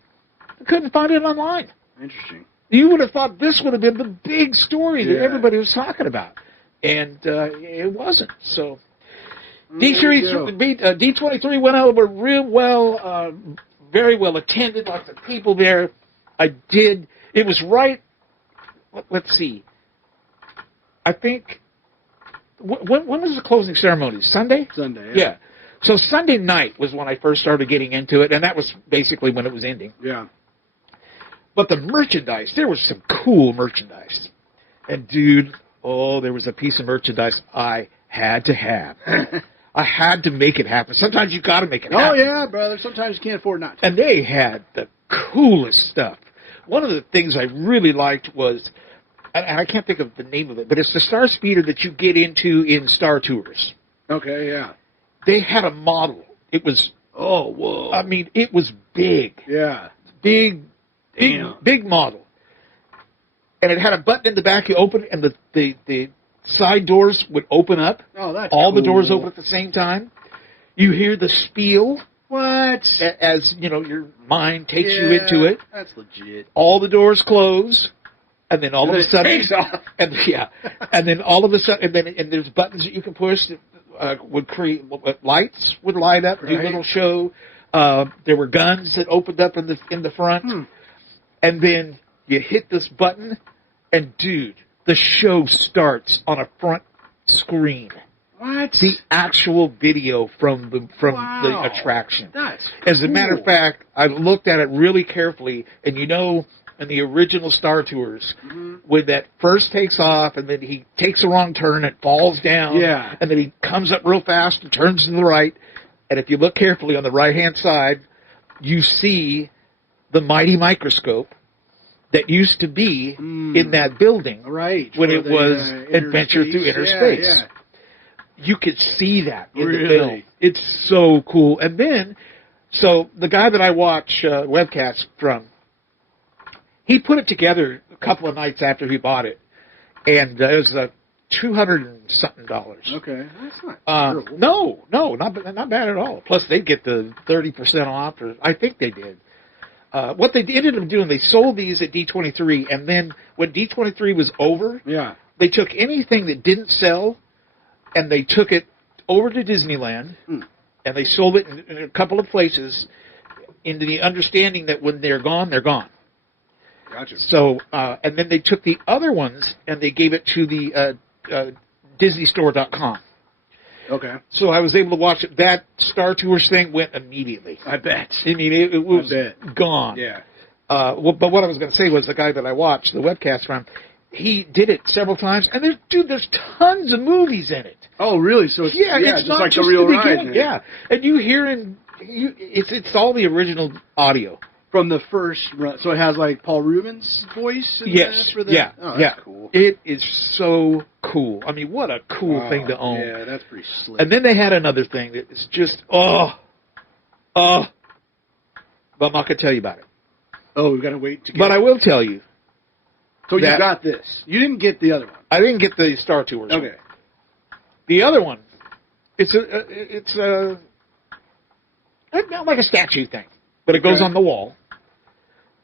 I couldn't find it online. Interesting. You would have thought this would have been the big story that everybody was talking about. And it wasn't. So D23 went over real well, very well attended, lots of people there. It was right, let's see. I think, when was the closing ceremony? Sunday? Sunday, yeah. So Sunday night was when I first started getting into it, and that was basically when it was ending. Yeah. But the merchandise, there was some cool merchandise. And dude, there was a piece of merchandise I had to have. I had to make it happen. Sometimes you got to make it happen. Oh, yeah, brother. Sometimes you can't afford not to. And they had the coolest stuff. One of the things I really liked was, and I can't think of the name of it, but it's the Star Speeder that you get into in Star Tours. Okay, yeah. They had a model. It was, whoa. I mean, it was big. Yeah. Big model. And it had a button in the back. You open it, and the side doors would open up. Oh, that's all cool. The doors open at the same time. You hear the spiel. What? As, you know, your mind takes you into it. That's legit. All the doors close, and then all of a sudden... it takes off. And then all of a sudden... And there's buttons that you can push that would create... Lights would light up, do a little show. There were guns that opened up in the front. And then you hit this button, and dude, the show starts on a front screen. What? The actual video from the attraction. That's As a matter of fact, I looked at it really carefully, and you know, in the original Star Tours, when that first takes off, and then he takes a wrong turn, and falls down, and then he comes up real fast and turns to the right, and if you look carefully on the right-hand side, you see the mighty microscope that used to be in that building when it was Adventure Through Inner Space. Yeah. You could see that in the film. It's so cool. And then, so the guy that I watch webcasts from, he put it together a couple of nights after he bought it, and it was $200 and something. Okay, that's not terrible. No, not bad at all. Plus, they get the 30% off, or I think they did. What they ended up doing, they sold these at D23, and then when D23 was over, they took anything that didn't sell, and they took it over to Disneyland, and they sold it in a couple of places, into the understanding that when they're gone, they're gone. Gotcha. So, and then they took the other ones and they gave it to the DisneyStore.com. Okay. So I was able to watch it. That Star Tours thing went immediately. I bet. I mean, it was gone. Yeah. But what I was going to say was the guy that I watched the webcast from, he did it several times, and there's tons of movies in it. Oh, really? So it's it's just not like just the real the ride. beginning. Yeah, and you hear it's all the original audio from the first run. So it has like Paul Rubens' voice. Yes. For the, yeah. Oh, that's cool. It is so cool. I mean, what a cool thing to own. Yeah, that's pretty slick. And then they had another thing that is just but I'm not going to tell you about it. Oh, we've got to wait to get But I will tell you. So you got this. You didn't get the other one. I didn't get the Star Tours. Okay. The other one, it's not like a statue thing, but it goes on the wall.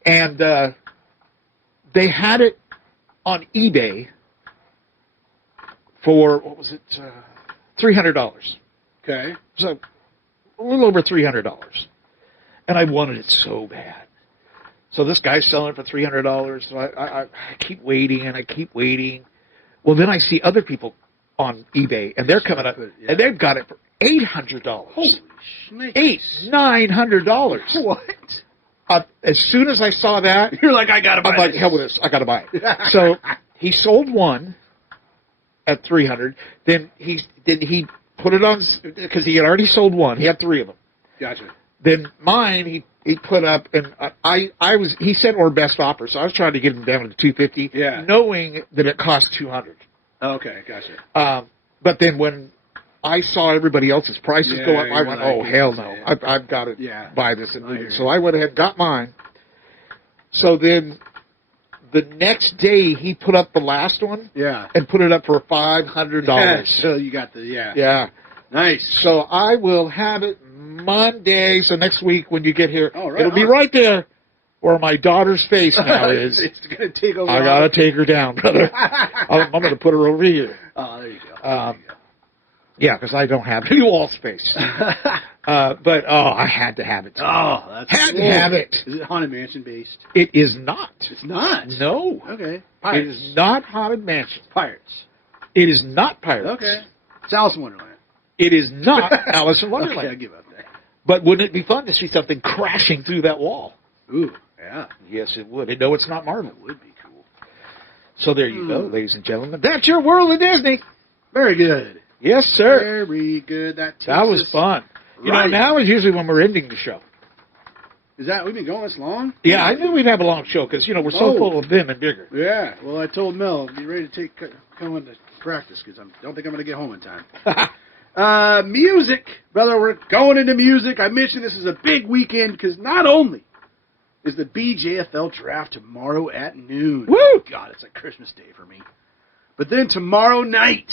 And they had it on eBay for, what was it, $300. Okay. So a little over $300. And I wanted it so bad. So this guy's selling it for $300. So I keep waiting and I keep waiting. Well, then I see other people on eBay, and they're coming up, and they've got it for $800. Holy snakes. $900. What? As soon as I saw that, You're like, I gotta buy I'm like, this. hell with this. I gotta buy it. So he sold one at $300. Then he put it on, because he had already sold one. He had 3 of them. Gotcha. Then mine, he put up, and he said or best offer, so I was trying to get him down to $250, knowing that it cost $200. Okay, gotcha. But then when I saw everybody else's prices go up, I went, like, oh, hell no. I've got to buy this. So I went ahead and got mine. So then the next day, he put up the last one and put it up for $500. So you got the, Yeah. Nice. So I will have it Monday. So next week when you get here, it'll be right there where my daughter's face now is. It's going to take over. I got to take her down, brother. I'm going to put her over here. Oh, there you go. Yeah, because I don't have any wall space. But, I had to have it. Oh, that's Had to have it. Is it Haunted Mansion based? It is not. It's not? No. Okay. Pirates. It is not Haunted Mansion. Pirates. It is not Pirates. Okay. It's Alice in Wonderland. It is not Alice in Wonderland. Okay, I give up that. But wouldn't it be fun to see something crashing through that wall? Ooh, yeah. Yes, it would. And no, it's not Marvel. It would be cool. So there you go, ladies and gentlemen. That's your world of Disney. Very good. Yes, sir. Very good. That was fun. You know, now is usually when we're ending the show. Is that, we've been going this long? Yeah, I knew we'd have a long show because, we're so full of them and bigger. Yeah. Well, I told Mel, be ready to come into practice because I don't think I'm going to get home in time. Music. Brother, we're going into music. I mentioned this is a big weekend because not only is the BJFL draft tomorrow at noon. Woo! God, it's like Christmas Day for me. But then tomorrow night,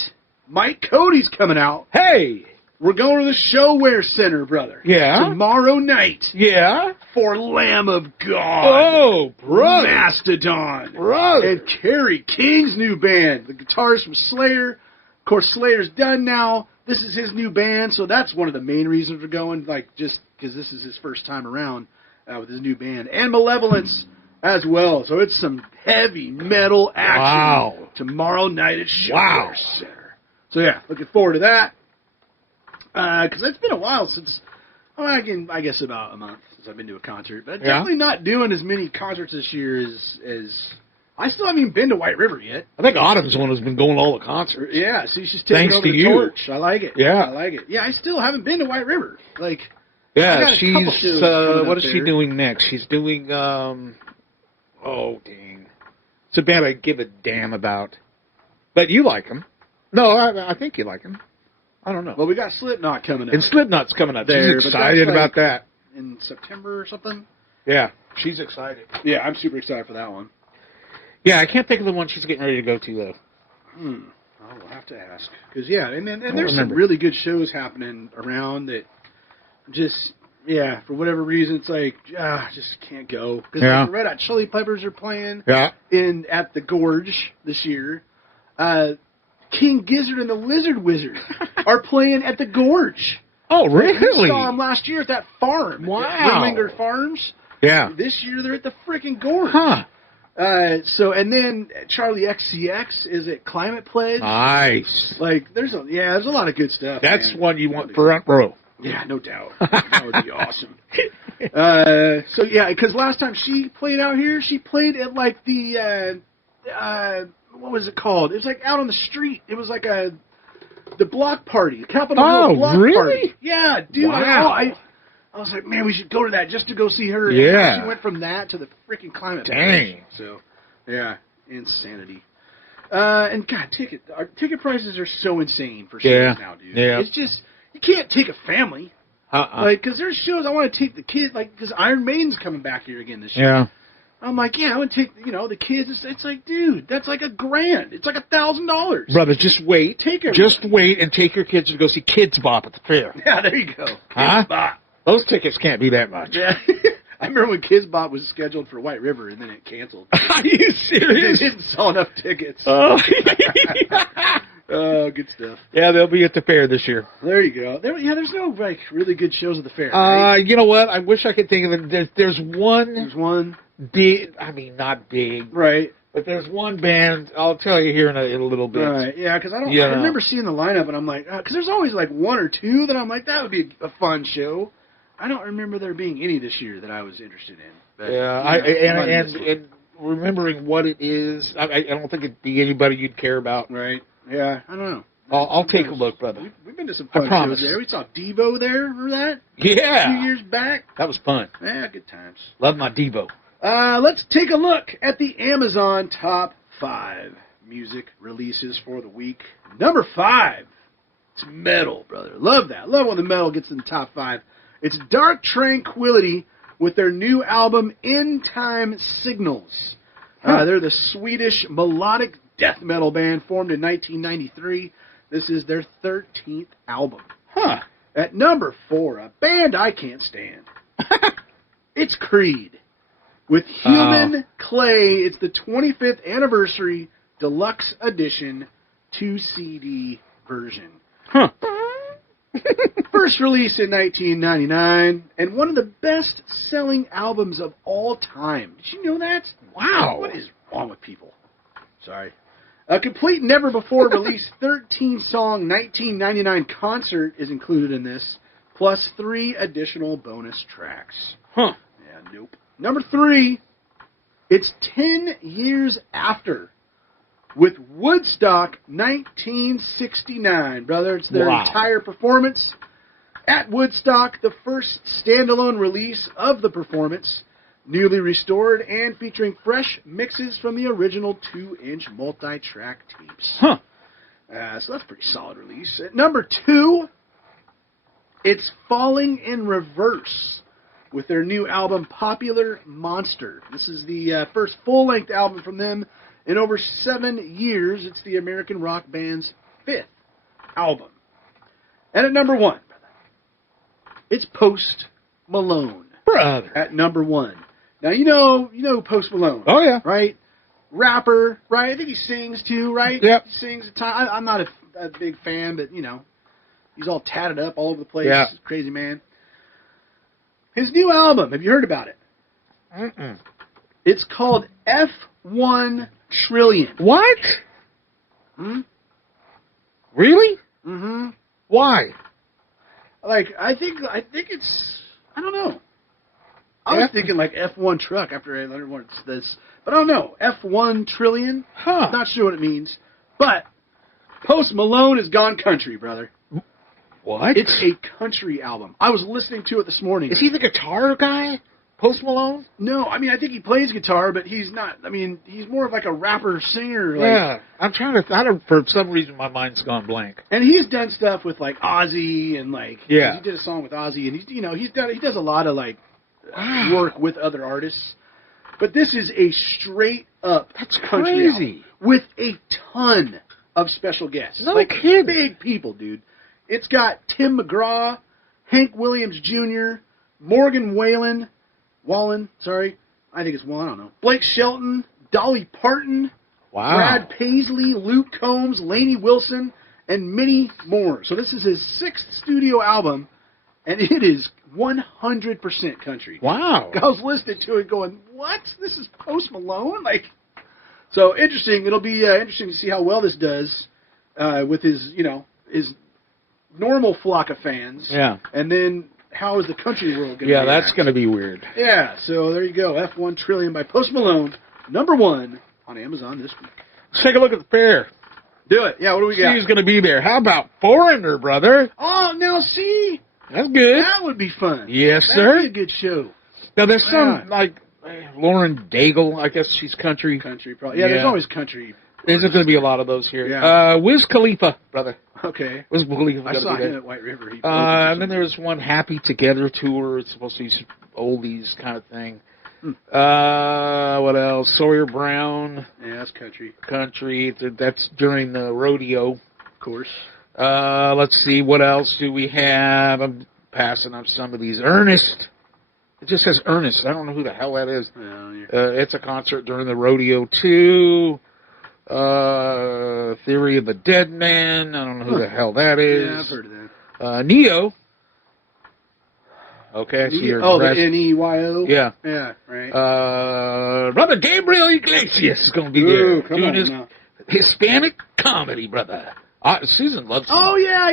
Mike Cody's coming out. Hey! We're going to the ShoWare Center, brother. Yeah? Tomorrow night. Yeah? For Lamb of God. Oh, brother. Mastodon. Brother. And Kerry King's new band. The guitarist from Slayer. Of course, Slayer's done now. This is his new band, so that's one of the main reasons we're going, just because this is his first time around with his new band. And Malevolence as well. So it's some heavy metal action tomorrow night at ShoWare Center. So yeah, looking forward to that. Because it's been a while since, I guess about a month since I've been to a concert. But definitely not doing as many concerts this year as I still haven't even been to White River yet. I think Autumn's the one who's been going to all the concerts. Yeah, see, she's taking over the torch. I like it. Yeah. I like it. Yeah, I still haven't been to White River. Yeah, she's, what is she doing next? She's doing, dang. It's a band I give a damn about. But you like them. No, I think you like them. I don't know. Well, we got Slipknot coming up. And Slipknot's coming up. She's excited about that. In September or something? Yeah, she's excited. Yeah, I'm super excited for that one. Yeah, I can't think of the one she's getting ready to go to, though. I will have to ask. Because, and there's some really good shows happening around that just, for whatever reason, it's like, just can't go. Because the Red Hot Chili Peppers are playing at the Gorge this year. King Gizzard and the Lizard Wizard are playing at the Gorge. Oh, really? We saw them last year at that farm. Wow. At Rimlinger Farms. Yeah. This year they're at the freaking Gorge. Huh. So and then Charlie XCX is at Climate Pledge. Nice. Like there's a lot of good stuff. That's man. one you want front row. Yeah, no doubt. That would be awesome. So yeah, because last time she played out here, she played at like the what was it called? It was like out on the street. It was like the block party, Capitol Hill block really? party. Yeah, dude. Wow. I was like, man, we should go to that just to go see her. Yeah. She went from that to the freaking Climate Dang. Pledge. So, yeah, insanity. And God, ticket prices are so insane for shows now, dude. Yeah. It's just you can't take a family. Like, because there's shows I want to take the kids, like, because Iron Maiden's coming back here again this year. Yeah. I'm like, yeah, I would take, the kids. It's like, dude, that's like $1,000. It's like $1,000. Brother, just wait. Just wait and take your kids to go see Kids Bop at the fair. Yeah, there you go. Huh? Kids Bop. Those tickets can't be that much. Yeah. I remember when Kids Bop was scheduled for White River, and then it canceled. Are you serious? They didn't sell enough tickets. Oh. Oh, good stuff. Yeah, they'll be at the fair this year. There you go. There's no like really good shows at the fair. Right? You know what? I wish I could think of it. There's one. There's one big. I mean, not big. Right. But there's one band. I'll tell you here in a little bit. Right. Yeah, because I remember seeing the lineup, and I'm like, because there's always like one or two that I'm like, that would be a fun show. I don't remember there being any this year that I was interested in. But, and remembering what it is, I don't think it'd be anybody you'd care about. Right. Yeah, I don't know. I'll take a look, brother. We've been to some fun shows there. We saw Devo there. Remember that? Yeah. A few years back. That was fun. Yeah, good times. Love my Devo. Let's take a look at the Amazon Top 5 music releases for the week. Number 5. It's metal, brother. Love that. Love when the metal gets in the top 5. It's Dark Tranquillity with their new album, End Time Signals. They're the Swedish melodic death metal band formed in 1993. This is their 13th album. At number 4, a band I can't stand. It's Creed. With Human Clay, it's the 25th anniversary deluxe edition 2 CD version. First released in 1999, and one of the best-selling albums of all time. Did you know that? Wow. What is wrong with people? Sorry. A complete never-before-released 13-song 1999 concert is included in this, plus 3 additional bonus tracks. Yeah, nope. Number 3, it's 10 years after, with Woodstock 1969, brother. It's their entire performance at Woodstock, the first standalone release of the performance, newly restored and featuring fresh mixes from the original 2-inch multi-track tapes. So that's a pretty solid release. At number 2, it's Falling in Reverse with their new album, Popular Monster. This is the first full-length album from them in over 7 years. It's the American rock band's 5th album. And at number 1, it's Post Malone. Brother. At number 1. Now, you know Post Malone. Oh, yeah. Right? Rapper, right? I think he sings, too, right? Yep. He sings a ton. I'm not a big fan, but, he's all tatted up all over the place. Yeah. Crazy man. His new album, have you heard about it? Mm-mm. It's called F1 Trillion. What? Really? Mm-hmm. Why? Like, I think it's, I don't know. I was thinking like F1 truck after I learned what this, but I don't know. F1 Trillion? Not sure what it means. But Post Malone has gone country, brother. What? It's a country album. I was listening to it this morning. Is he the guitar guy? Post Malone? No, I mean, I think he plays guitar, but he's not. I mean, he's more of like a rapper, singer. Yeah, I'm trying to. For some reason, my mind's gone blank. And he's done stuff with like Ozzy and like. Yeah. He did a song with Ozzy, and he does a lot of like work with other artists. But this is a straight up country crazy album with a ton of special guests. No like kidding. Big people, dude. It's got Tim McGraw, Hank Williams Jr., Morgan Wallen, I think it's Wallen, I don't know. Blake Shelton, Dolly Parton, Brad Paisley, Luke Combs, Lainey Wilson, and many more. So this is his 6th studio album, and it is 100% country. Wow. I was listening to it going, what? This is Post Malone? Like, so interesting. It'll be interesting to see how well this does with his normal flock of fans. Yeah. And then how is the country world going to Yeah, that's going to be weird. Yeah, so there you go. F1 Trillion by Post Malone, #1 on Amazon this week. Let's take a look at the pair. Do it. Yeah, what do we got? She's going to be there. How about Foreigner, brother? Oh, now see? That's good. That would be fun. Yes, That'd sir. be a good show. Now, there's some, like, Lauren Daigle. I guess she's country. Country, probably. Yeah, there's always country. There's going to be a lot of those here. Yeah. Wiz Khalifa, brother. Okay. Wiz Khalifa. I saw him at White River. And then there's one Happy Together tour. It's supposed to be some oldies kind of thing. What else? Sawyer Brown. Yeah, that's country. Country. That's during the rodeo. Of course. Let's see. What else do we have? I'm passing up some of these. Ernest. It just says Ernest. I don't know who the hell that is. It's a concert during the rodeo, too. Theory of the Dead Man. I don't know who the hell that is. Yeah, I've heard of that. Neo. Okay, I see your the N-E-Y-O? Yeah. Yeah, right. Brother Gabriel Iglesias is going to be Ooh, there. Doing his Hispanic comedy, brother. Susan loves him. Oh, yeah.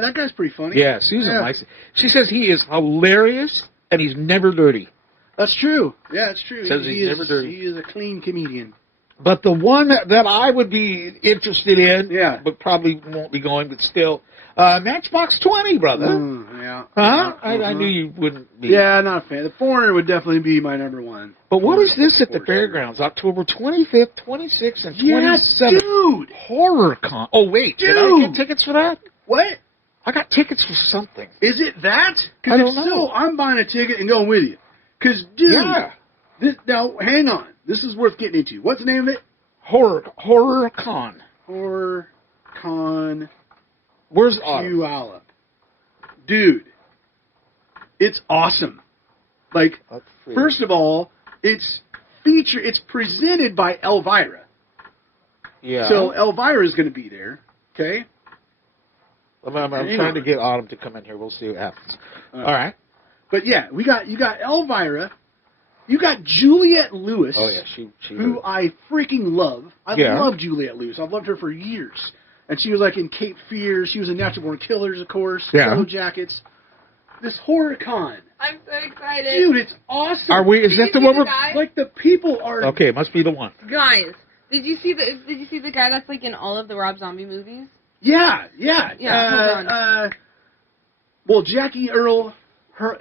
That guy's pretty funny. Yeah, Susan likes it. She says he is hilarious and he's never dirty. That's true. Yeah, it's true. Says he's never dirty. He is a clean comedian. But the one that I would be interested in, but probably won't be going, but still, Matchbox 20, brother. Yeah. Huh? I knew you wouldn't be. Yeah, not a fan. The Foreigner would definitely be my #1. But what is this at the fairgrounds? October 25th, 26th, and 27th. Yeah, dude! HorrorCon. Oh, wait. Dude! Did I get tickets for that? What? I got tickets for something. Is it that? I don't know. So, I'm buying a ticket and going with you. Because, dude, now, hang on. This is worth getting into. What's the name of it? HorrorCon. HorrorCon. Where's Autumn? Puyallup. Dude, it's awesome. Like, first of all, it's presented by Elvira. Yeah. So Elvira is going to be there. Okay. I'm trying to get Autumn to come in here. We'll see what happens. All right. But yeah, you got Elvira. You got Juliette Lewis. Oh yeah, she who I freaking love. I love Juliette Lewis. I've loved her for years. And she was like in Cape Fear. She was in Natural Born Killers, of course. Yeah. Yellow Jackets. This HorrorCon. I'm so excited. Dude, it's awesome. Are we? Is that the one we're? Like the people are. Okay, it must be the one. Guys, did you see the guy that's like in all of the Rob Zombie movies? Yeah. Hold on. Well, Jackie Earl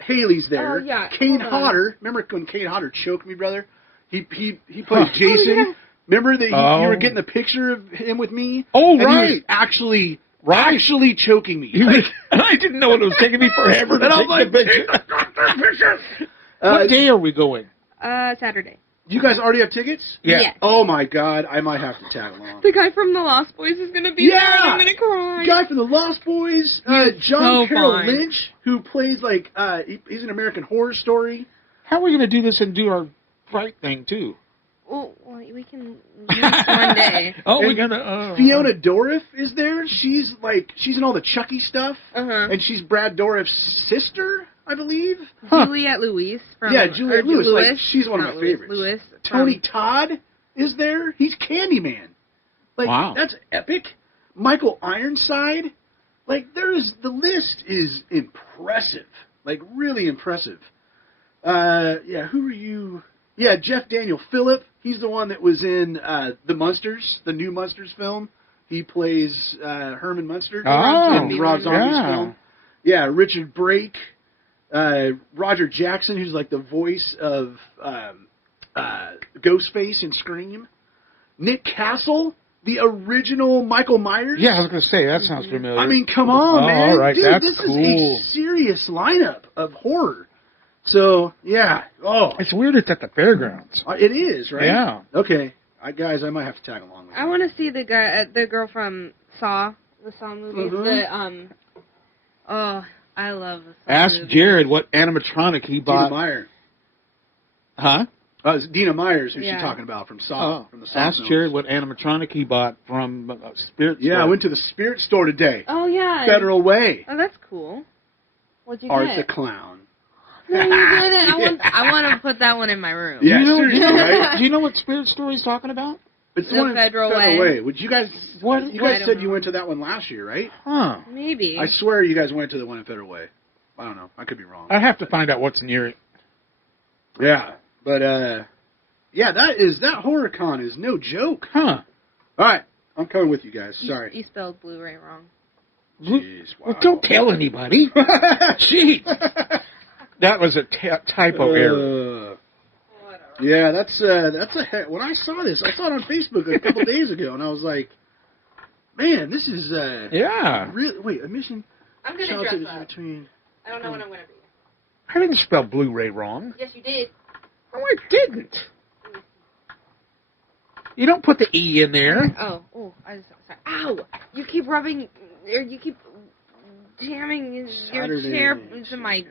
Haley's there. Oh, yeah. Kane Hodder. Remember when Kane Hodder choked me, brother? He played Jason. Oh, yeah. Remember that you were getting a picture of him with me? Oh, and right. He was actually choking me. I didn't know it was taking me forever to take the picture. What day are we going? Saturday. You guys already have tickets? Yeah. Oh my God, I might have to tag along. The guy from The Lost Boys is going to be there, and I'm going to cry. The guy from The Lost Boys, John Carroll Lynch, who plays like he's an American Horror Story. How are we going to do this and do our fright thing too? Well, we can do this one day. We're gonna. Fiona Dourif is there. She's in all the Chucky stuff, and she's Brad Dourif's sister, I believe. Juliette Lewis from Juliette Lewis. Like, she's one of my favorites. Lewis Tony Todd is there. He's Candyman. Like, wow, that's epic. Michael Ironside. Like, the list is impressive. Like, really impressive. Who are you? Yeah, Jeff Daniel Phillip. He's the one that was in the Munsters, the new Munsters film. He plays Herman Munster in Rob Zombie's film. Yeah, Richard Brake. Roger Jackson, who's like the voice of Ghostface in Scream. Nick Castle, the original Michael Myers. Yeah, I was going to say, that sounds familiar. I mean, come on, man. All right, dude, that's this cool. is a serious lineup of horror. So, yeah. Oh. It's weird it's at the fairgrounds. It is, right? Yeah. Okay. Guys, I might have to tag along with you. I want to see the girl from Saw, the Saw movies. I love the Saw Ask movies. Jared what animatronic he bought. Dina Meyer. Huh? It's Dina Myers, who's she talking about from Saw. From the Saw Ask films. Jared what animatronic he bought from Spirit Store. Yeah, I went to the Spirit Store today. Oh, yeah. Federal Way. Oh, that's cool. What'd you Art get? the Clown. No, you didn't. Yeah. I want to put that one in my room. Yeah, do seriously, you know, right? do you know what Spirit Story's talking about? It's The one in Federal Federal Way. Way. Would you guys? What? You I guys don't said know. you went to that one last year, right? Huh. Maybe. I swear you guys went to the one in Federal Way. I don't know. I could be wrong. I have to find out what's near it. Yeah, but yeah, that horror con is no joke. Huh. All right, I'm coming with you guys. Sorry. You spelled Blu-ray wrong. Jeez, wow. Well, don't tell anybody. Jeez. That was a typo error. Yeah, that's when I saw this, I saw it on Facebook a couple days ago, and I was like, man, this is Yeah. really admission. I'm gonna Shout out dress to up. between. I don't know what I'm gonna be. I didn't spell Blu-ray wrong. Yes, you did. No, I didn't. You don't put the E in there. Oh, I just sorry. Ow! You keep rubbing, or you keep jamming your Saturday chair night. into my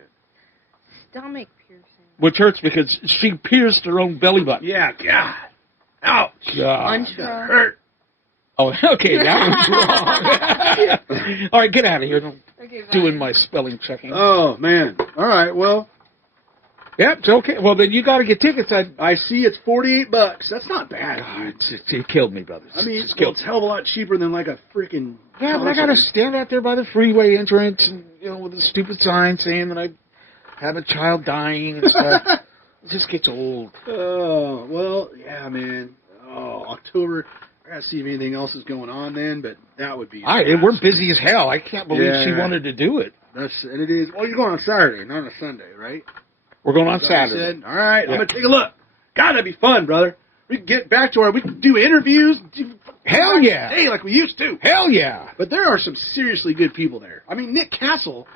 stomach piercing. Which hurts because she pierced her own belly button. Yeah, God. Ouch. God. Untrue. Hurt. Oh, okay, that was wrong. All right, get out of here. I'm Okay, bye. doing my spelling checking. Oh man. All right. Well, Yep, it's okay. Well, then you got to get tickets. I see it's $48. That's not bad. God, Dude. it killed me, brothers. I mean, It's it's a hell of a lot cheaper than like a freaking. Yeah, but I got to stand out there by the freeway entrance, and with a stupid sign saying that I have a child dying and stuff. It just gets old. Oh well, yeah, man. Oh, October. I gotta see if anything else is going on then, but that would be. We're busy as hell. I can't believe she Yeah. wanted to do it. And it is. Well, you're going on Saturday, not on a Sunday, right? We're going on Is that what you Saturday. said? All right, Yeah. I'm gonna take a look. God, that'd be fun, brother. We can get back to we can do interviews. Hell yeah. Hey, like we used to. Hell yeah. But there are some seriously good people there. I mean, Nick Castle.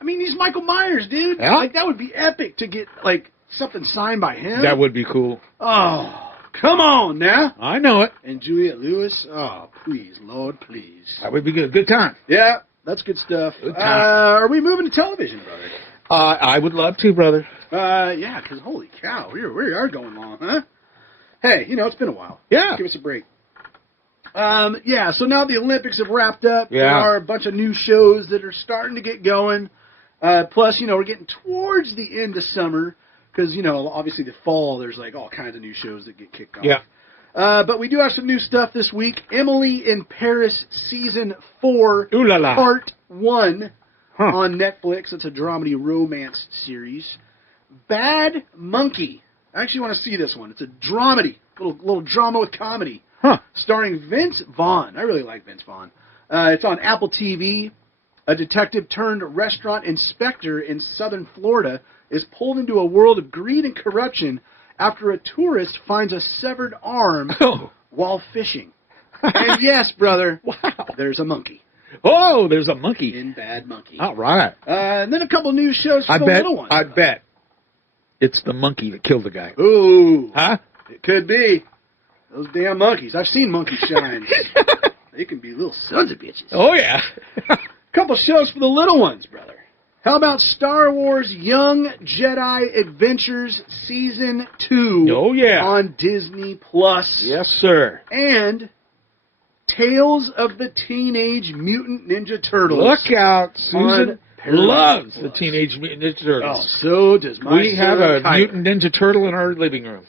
I mean, he's Michael Myers, dude. Yeah. Like that would be epic to get like something signed by him. That would be cool. Oh, come on now. I know it. And Juliette Lewis. Oh, please, Lord, please. That would be good. Good time. Yeah, that's good stuff. Good time. Are we moving to television, brother? I would love to, brother. Yeah, because holy cow, we are going long, huh? Hey, it's been a while. Yeah. Give us a break. Yeah, so now the Olympics have wrapped up. Yeah. There are a bunch of new shows that are starting to get going. Plus, we're getting towards the end of summer because, obviously the fall, there's like all kinds of new shows that get kicked off. Yeah. But we do have some new stuff this week. Emily in Paris Season 4, Ooh la la. Part 1 Huh. on Netflix. It's a dramedy romance series. Bad Monkey. I actually want to see this one. It's a dramedy. Little drama with comedy. Huh. Starring Vince Vaughn. I really like Vince Vaughn. It's on Apple TV. A detective turned restaurant inspector in southern Florida is pulled into a world of greed and corruption after a tourist finds a severed arm Oh. while fishing. And yes, brother, Wow. there's a monkey Oh, there's a monkey. in Bad Monkey. All right. And then a couple new shows for the little ones. I bet it's the monkey that killed the guy. Ooh, Huh? it could be. Those damn monkeys. I've seen monkey shines. They can be little sons of bitches. Oh, yeah. Couple shows for the little ones, brother. How about Star Wars Young Jedi Adventures Season 2 Oh, yeah. on Disney Plus? Yes, sir. And Tales of the Teenage Mutant Ninja Turtles. Look out. Susan on Paramount loves the Plus. Teenage Mutant Ninja Oh, Turtles. so does my We have son a Kyler. mutant ninja turtle in our living room.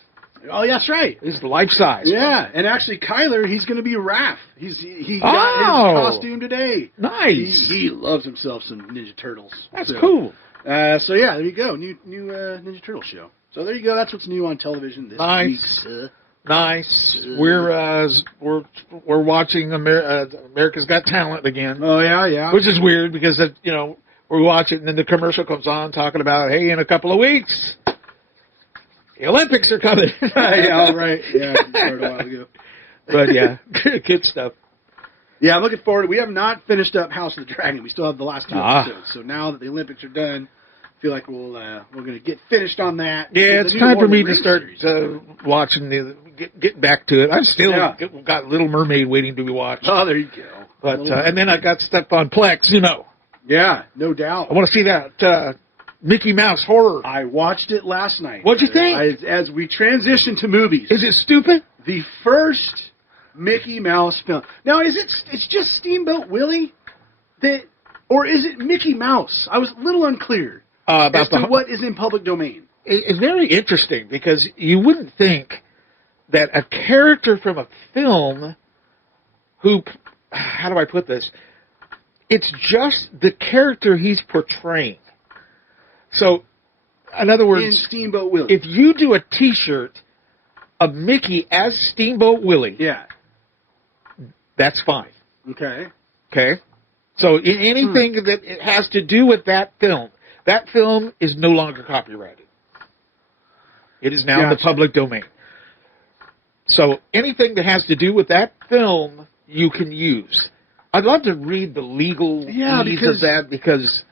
Oh, that's right. It's life size. Yeah, and actually, Kyler, he's going to be Raph. He got Oh. his costume today. Nice. He loves himself some Ninja Turtles. That's So, cool. So yeah, there you go. New Ninja Turtle show. So there you go. That's what's new on television this Nice. week. Sir. Nice. We're watching America's Got Talent again, Oh yeah. which is weird because we watch it and then the commercial comes on talking about, hey, in a couple of weeks the Olympics are coming. yeah, all right. Yeah, it started a while ago. But yeah, good stuff. Yeah, I'm looking forward. We have not finished up House of the Dragon. We still have the last 2 Ah. episodes. So now that the Olympics are done, I feel like we're going to get finished on that. Yeah, Because it's the new time for Lord of me the to Rings start series. watching get back to it. I've still Yeah. got Little Mermaid waiting to be watched. Oh, there you go. But and then I got stuff on Plex. Yeah, no doubt. I want to see that Mickey Mouse horror. I watched it last night. What'd you think? As we transition to movies, Is it stupid? the first Mickey Mouse film. Now, it's just Steamboat Willie that Or is it Mickey Mouse? I was a little unclear as to what is in public domain. It's very interesting because you wouldn't think that a character from a film who, how do I put this? It's just the character he's portraying. So, in other words, In Steamboat Willie. if you do a T-shirt of Mickey as Steamboat Willie, Yeah. that's fine. Okay. Okay? So anything that it has to do with that film is no longer copyrighted. It is now in the Gotcha. public domain. So anything that has to do with that film, you can use. I'd love to read the legal needs of that because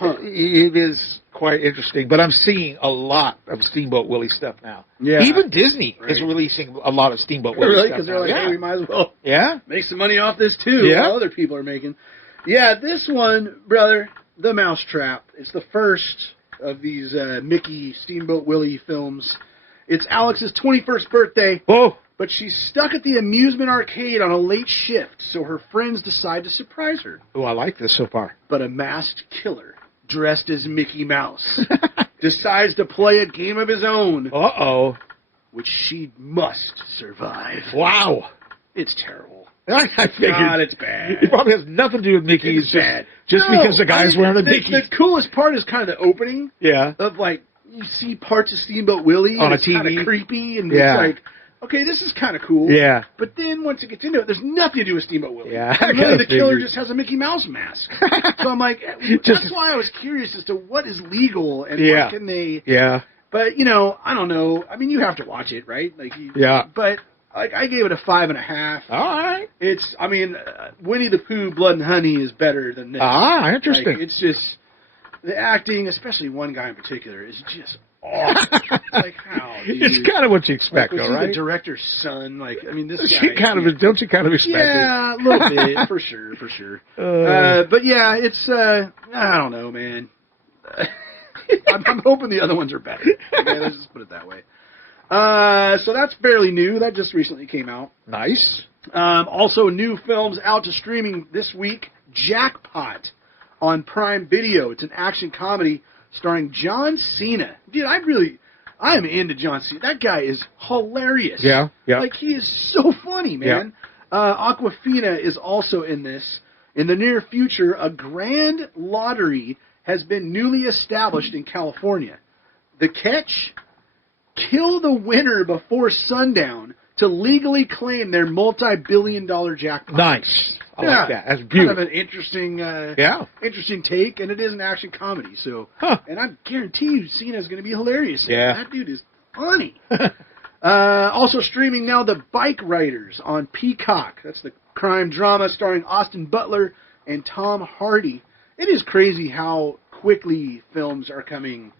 it is quite interesting. But I'm seeing a lot of Steamboat Willie stuff now. Yeah. Even Disney is releasing a lot of Steamboat Willie Really? stuff Because they're now. like, hey, we might as well make some money off this too. Yeah. While other people are making. Yeah, this one, brother, The Mousetrap. It's the first of these Mickey Steamboat Willie films. It's Alex's 21st birthday. Whoa. But she's stuck at the amusement arcade on a late shift, so her friends decide to surprise her. Oh, I like this so far. But a masked killer, dressed as Mickey Mouse, decides to play a game of his own, Uh-oh. which she must survive. Wow. It's terrible. I figured. God, it's bad. It probably has nothing to do with Mickey. It's bad. Just No, because the guy's wearing a Mickey. The coolest part is kind of the opening Yeah. of, like, you see parts of Steamboat Willie On and a it's kind TV. of creepy and Yeah. it's like, okay, this is kind of cool. Yeah. But then once it gets into it, there's nothing to do with Steamboat Willie. Yeah, And I really, the killer figured. just has a Mickey Mouse mask. So I'm like, that's why I was curious as to what is legal and Yeah. what can they. Yeah. But you know, I don't know. I mean, you have to watch it, right? Like, Yeah. But like, I gave it a 5.5. All right. It's, I mean, Winnie the Pooh, Blood and Honey is better than this. Ah, interesting. Like, it's just the acting, especially one guy in particular, is just awesome. Like, how? Dude? It's kind of what you expect, was all he right? the director's son? Like, I mean, this guy. Don't you kind of expect Yeah, a little bit, for sure, for sure. But yeah, it's, I don't know, man. I'm hoping the other ones are better. Okay, let's just put it that way. So that's fairly new. That just recently came out. Nice. Also, new films out to streaming this week. Jackpot on Prime Video. It's an action comedy starring John Cena. Dude, I am into John Cena. That guy is hilarious. Yeah, yeah. Like, he is so funny, man. Aquafina is also in this. In the near future, a grand lottery has been newly established in California. The catch? Kill the winner before sundown to legally claim their multi-billion-dollar jackpot. Nice. I like that. That's beautiful. Kind of an interesting, interesting take, and it is an action comedy. So, and I guarantee you, Cena's going to be hilarious. Yeah. That dude is funny. Also streaming now, The Bike Riders on Peacock. That's the crime drama starring Austin Butler and Tom Hardy. It is crazy how quickly films are coming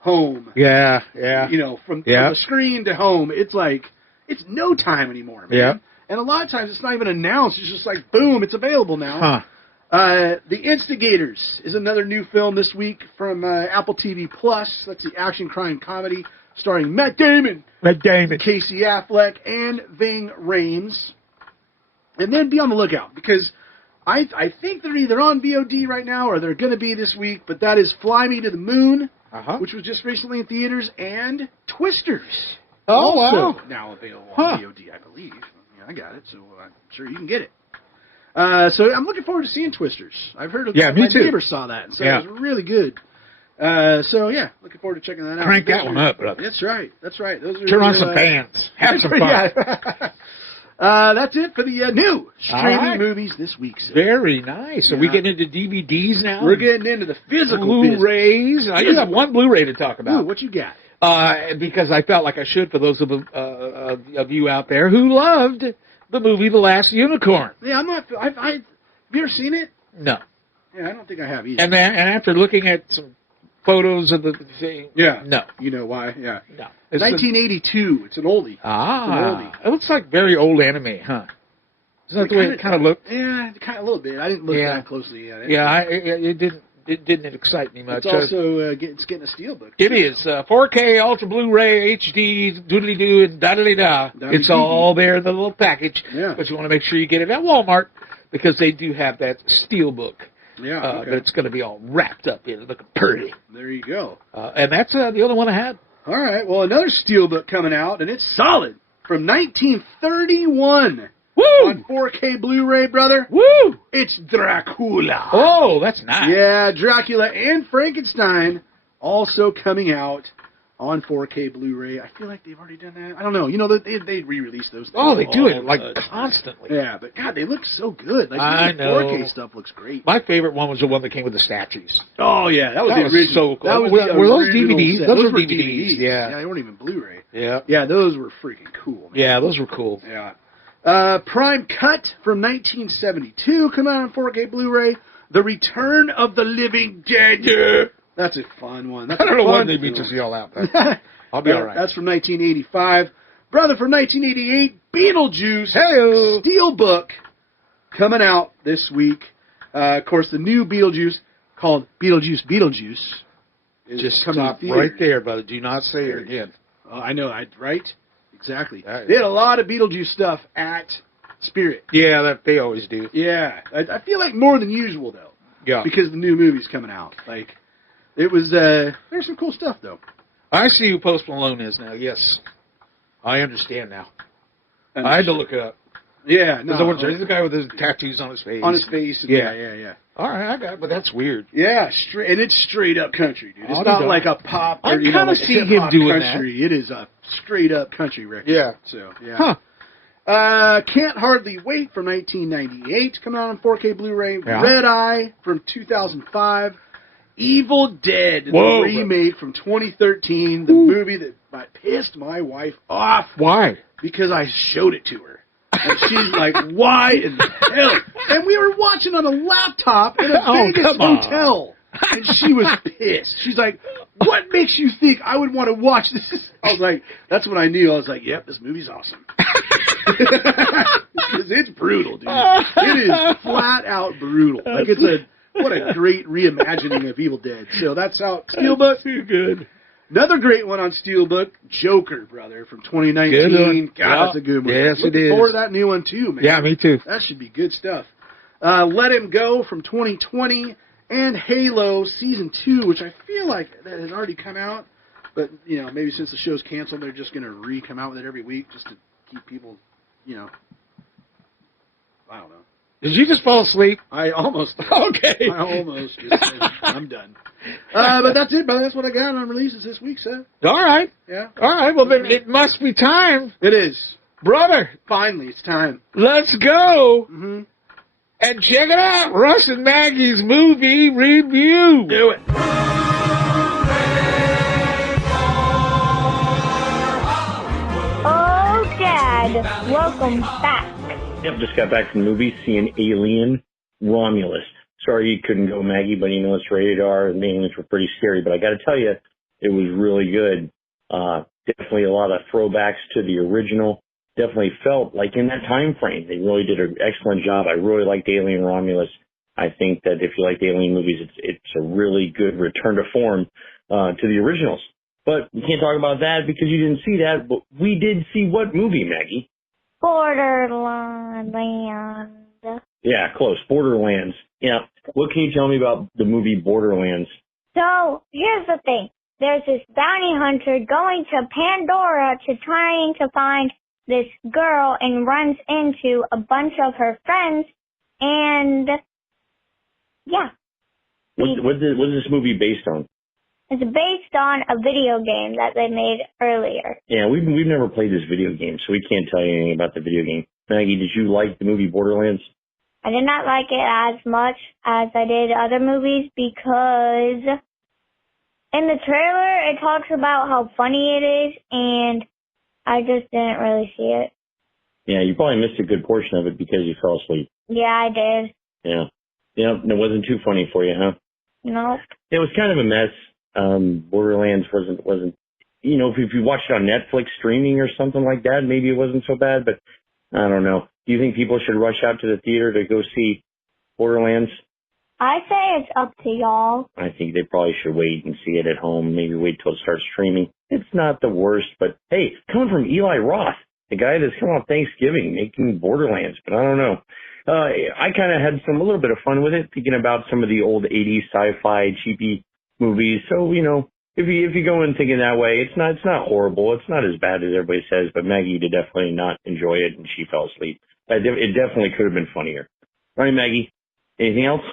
home. Yeah, yeah. You know, from the screen to home, it's like, it's no time anymore, man. Yeah. And a lot of times it's not even announced. It's just like, boom, it's available now. The Instigators is another new film this week from Apple TV+. That's the action crime comedy starring Matt Damon, Casey Affleck, and Ving Rhames. And then be on the lookout, because I think they're either on VOD right now or they're going to be this week, but that is Fly Me to the Moon, which was just recently in theaters, and Twisters. Oh, also wow. now available on VOD, I believe. Yeah, I got it, so I'm sure you can get it. So I'm looking forward to seeing Twisters. I've heard of me my too. neighbor saw that, and said it was really good. So yeah, looking forward to checking that out. Crank that one up, brother. That's right. That's right. Those are Turn on some fans. Have some fun. That's it for the new streaming movies this week. So. Very nice. Are we getting into DVDs now? We're getting into the physical Blu-rays. I do have one Blu-ray to talk about. Ooh, what you got? Because I felt like I should for those of you out there who loved the movie The Last Unicorn. Yeah, I'm not. Have you ever seen it? No. Yeah, I don't think I have either. And after looking at some photos of the thing, no. You know why? Yeah. No. 1982. It's an oldie. It looks like very old anime, huh? Is that the way it kind of looked? Yeah, kind of a little bit. I didn't look that closely at it. Yeah, it didn't excite me much. It's also it's getting a steelbook. It is 4K Ultra Blu-ray HD doodly doo and daddly da. It's all there in the little package. Yeah. But you want to make sure you get it at Walmart because they do have that steelbook. Yeah, But it's going to be all wrapped up in it, looking pretty. There you go. And that's the only one I had. All right. Well, another Steelbook coming out, and it's solid from 1931 Woo! on 4K Blu-ray, brother. Woo! It's Dracula. Oh, that's nice. Yeah, Dracula and Frankenstein also coming out on 4K Blu-ray. I feel like they've already done that. I don't know. You know, they re-release those things. Oh, they do it like time. constantly. Yeah, but God, they look so good. Like I the know. 4K stuff looks great. My favorite one was the one that came with the statues. Oh yeah, that was That the was original. so cool. That was Were the those original DVDs? set. Those were were DVDs, yeah. Yeah, they weren't even Blu-ray. Yeah. Yeah, those were freaking cool, man. Yeah, those were cool. Yeah. Prime Cut from 1972 come out on 4K Blu-ray. The Return of the Living Dead. That's a fun one. That's I don't know why fun they beat film. us yell out, but I'll be all right. That's from 1985. Brother, from 1988, Beetlejuice. Hey-o. Steelbook coming out this week. Of course, the new Beetlejuice called Beetlejuice is Just coming stop to right theaters. there, brother. Do not say it again. I know, right? Exactly. That They is- had a lot of Beetlejuice stuff at Spirit. Yeah, that they always do. Yeah, I feel like more than usual though, Yeah. because the new movie's coming out. Like, it was there's some cool stuff though. I see who Post Malone is now. Yes, I understand now. And I had to look it up. Yeah, no, He's the guy with his tattoos on his face. on his face. And Yeah. yeah. All right, I got it, but that's weird. Yeah, and it's straight up country, dude. It's I'll not be like darned. a pop. I Or, kinda like see him hip-hop doing country. It is a straight up country record. Yeah. So yeah. Huh. Can't Hardly Wait from 1998 coming out on 4K Blu-ray. Yeah. Red Eye from 2005. Evil Dead, Whoa, the remake from 2013, the movie that pissed my wife off Why? because I showed it to her. And she's like, why in the hell? And we were watching on a laptop in a Oh, Vegas come on. hotel. And she was pissed. She's like, what makes you think I would want to watch this? I was like, that's when I knew. I was like, yep, this movie's awesome. Because it's brutal, dude. It is flat out brutal. Like, what a great reimagining of Evil Dead. So that's out. Steelbook. Too good. Another great one on Steelbook, Joker, brother, from 2019. Good one. God, that's a good one. Yes, Looking it is. forward to that new one, too, man. Yeah, me too. That should be good stuff. Let Him Go from 2020, and Halo Season 2, which I feel like that has already come out. But, you know, maybe since the show's canceled, they're just going to re-come out with it every week just to keep people, you know, I don't know. Did you just fall asleep? I almost did. Okay. I almost just said, I'm done. But that's it, brother. That's what I got on releases this week, sir. All right. Yeah. All right. Well, then it must be time, It is. brother. Finally, it's time. Let's go Mm-hmm. and check it out. Russ and Maggie's movie review. Do it. Oh, Dad, welcome back. Yep, just got back from the movie seeing Alien Romulus. Sorry you couldn't go, Maggie, but you know it's rated R and the aliens were pretty scary. But I got to tell you, it was really good. Definitely a lot of throwbacks to the original. Definitely felt like in that time frame, they really did an excellent job. I really liked Alien Romulus. I think that if you like the Alien movies, it's a really good return to form to the originals. But we can't talk about that because you didn't see that. But we did see what movie, Maggie? Borderland. Yeah, close. Borderlands. Yeah. What can you tell me about the movie Borderlands? So, here's the thing. There's this bounty hunter going to Pandora trying to find this girl and runs into a bunch of her friends and, yeah. What is this movie based on? It's based on a video game that they made earlier. Yeah, we've never played this video game, so we can't tell you anything about the video game. Maggie, did you like the movie Borderlands? I did not like it as much as I did other movies because in the trailer it talks about how funny it is and I just didn't really see it. Yeah, you probably missed a good portion of it because you fell asleep. Yeah, I did. Yeah. Yeah, and it wasn't too funny for you, huh? No. It was kind of a mess. Borderlands wasn't, you know, if you watched it on Netflix streaming or something like that, maybe it wasn't so bad, but I don't know. Do you think people should rush out to the theater to go see Borderlands? I say it's up to y'all. I think they probably should wait and see it at home. Maybe wait till it starts streaming. It's not the worst, but hey, coming from Eli Roth, the guy that's come on Thanksgiving making Borderlands, but I don't know. I kind of had a little bit of fun with it, thinking about some of the old 80s sci-fi cheapy movies. So, if you go in thinking that way, it's not horrible. It's not as bad as everybody says, but Maggie did definitely not enjoy it, and she fell asleep. It definitely could have been funnier. All right, Maggie. Anything else?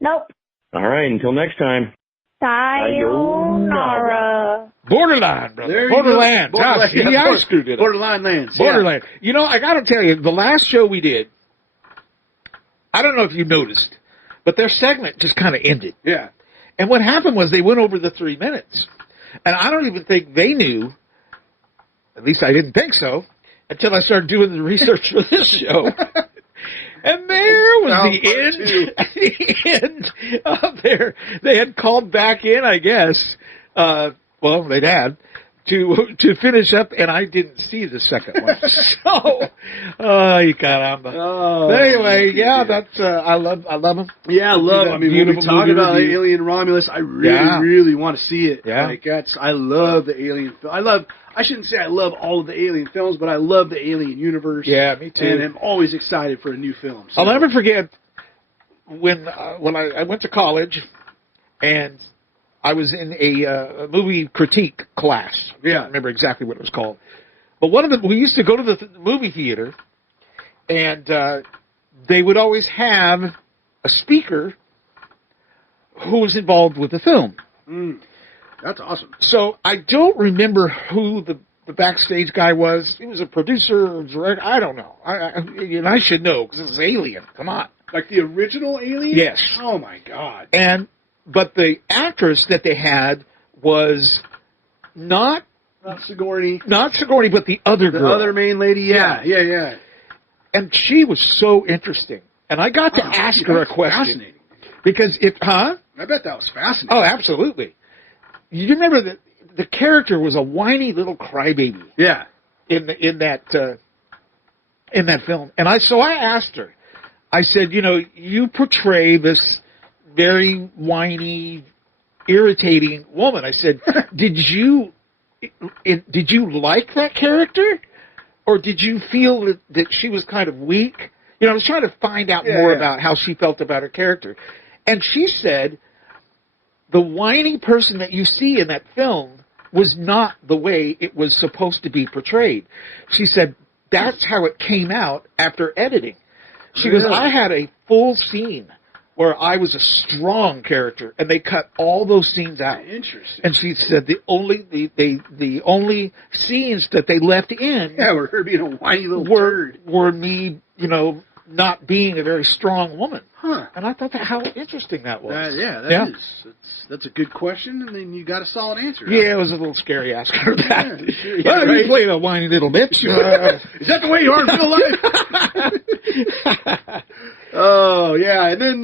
Nope. All right, until next time. Sayonara. Borderline, brother. There you Borderland. go. Borderland. See, I screwed it up. Borderline lands. Borderland. You know, I got to tell you, the last show we did, I don't know if you noticed, but their segment just kind of ended. Yeah. And what happened was they went over the 3 minutes. And I don't even think they knew, at least I didn't think so, until I started doing the research for this show. And there was the end of their, they had called back in, I guess, well, they'd had, to finish up, and I didn't see the second one. So, you caramba. Oh, but anyway, yeah, that's, I love them. Yeah, I love. I mean, when we talk about review. Alien Romulus, I really want to see it. Yeah. Like I love the Alien film. I shouldn't say I love all of the Alien films, but I love the Alien universe. Yeah, me too. And I'm always excited for a new film. So. I'll never forget when I went to college, and I was in a movie critique class. I don't remember exactly what it was called. But we used to go to the movie theater, and they would always have a speaker who was involved with the film. That's awesome. So I don't remember who the backstage guy was. He was a producer or director. I don't know. And I should know because it was Alien. Come on. Like the original Alien? Yes. Oh, my God. But the actress that they had was not Sigourney. Not Sigourney, but the other girl. The other main lady, yeah. And she was so interesting. And I got to ask her a question. Fascinating. Because I bet that was fascinating. Oh, absolutely. You remember that the character was a whiny little crybaby. Yeah. In that film. And so I asked her. I said, you portray this very whiny, irritating woman. I said, did you like that character, or did you feel that she was kind of weak? I was trying to find out more about how she felt about her character, and she said the whiny person that you see in that film was not the way it was supposed to be portrayed. She said that's how it came out after editing. She goes, I had a full scene where I was a strong character, and they cut all those scenes out. Interesting. And she said the only scenes that they left in were her being a whiny little turd. Were me, not being a very strong woman. Huh. And I thought how interesting that was. That is. That's a good question, and then you got a solid answer. Yeah, it was a little scary asking her that. Yeah, sure, You played a whiny little bitch. Is that the way you are in real life? Oh, yeah. And then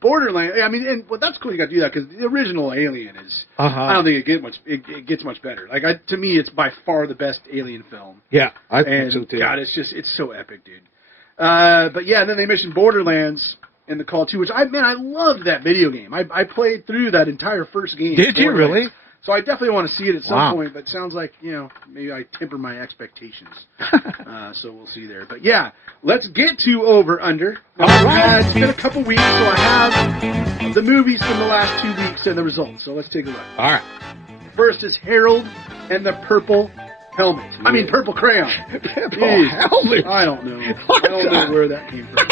Borderland. I mean, that's cool you got to do that, because the original Alien is, I don't think it gets much better. Like, to me, it's by far the best Alien film. Yeah, I think so, too. God, it's so epic, dude. But yeah, and then they mentioned Borderlands in the call too, which I loved that video game. I played through that entire first game. Did you really? So I definitely want to see it at some point, but it sounds like, maybe I temper my expectations. So we'll see there. But yeah, let's get to Over Under. All right. It's been a couple weeks, so I have the movies from the last 2 weeks and the results. So let's take a look. All right. First is Harold and the Purple Helmet. I mean, Purple Crayon. Helmet? I don't know. I don't know where that came from.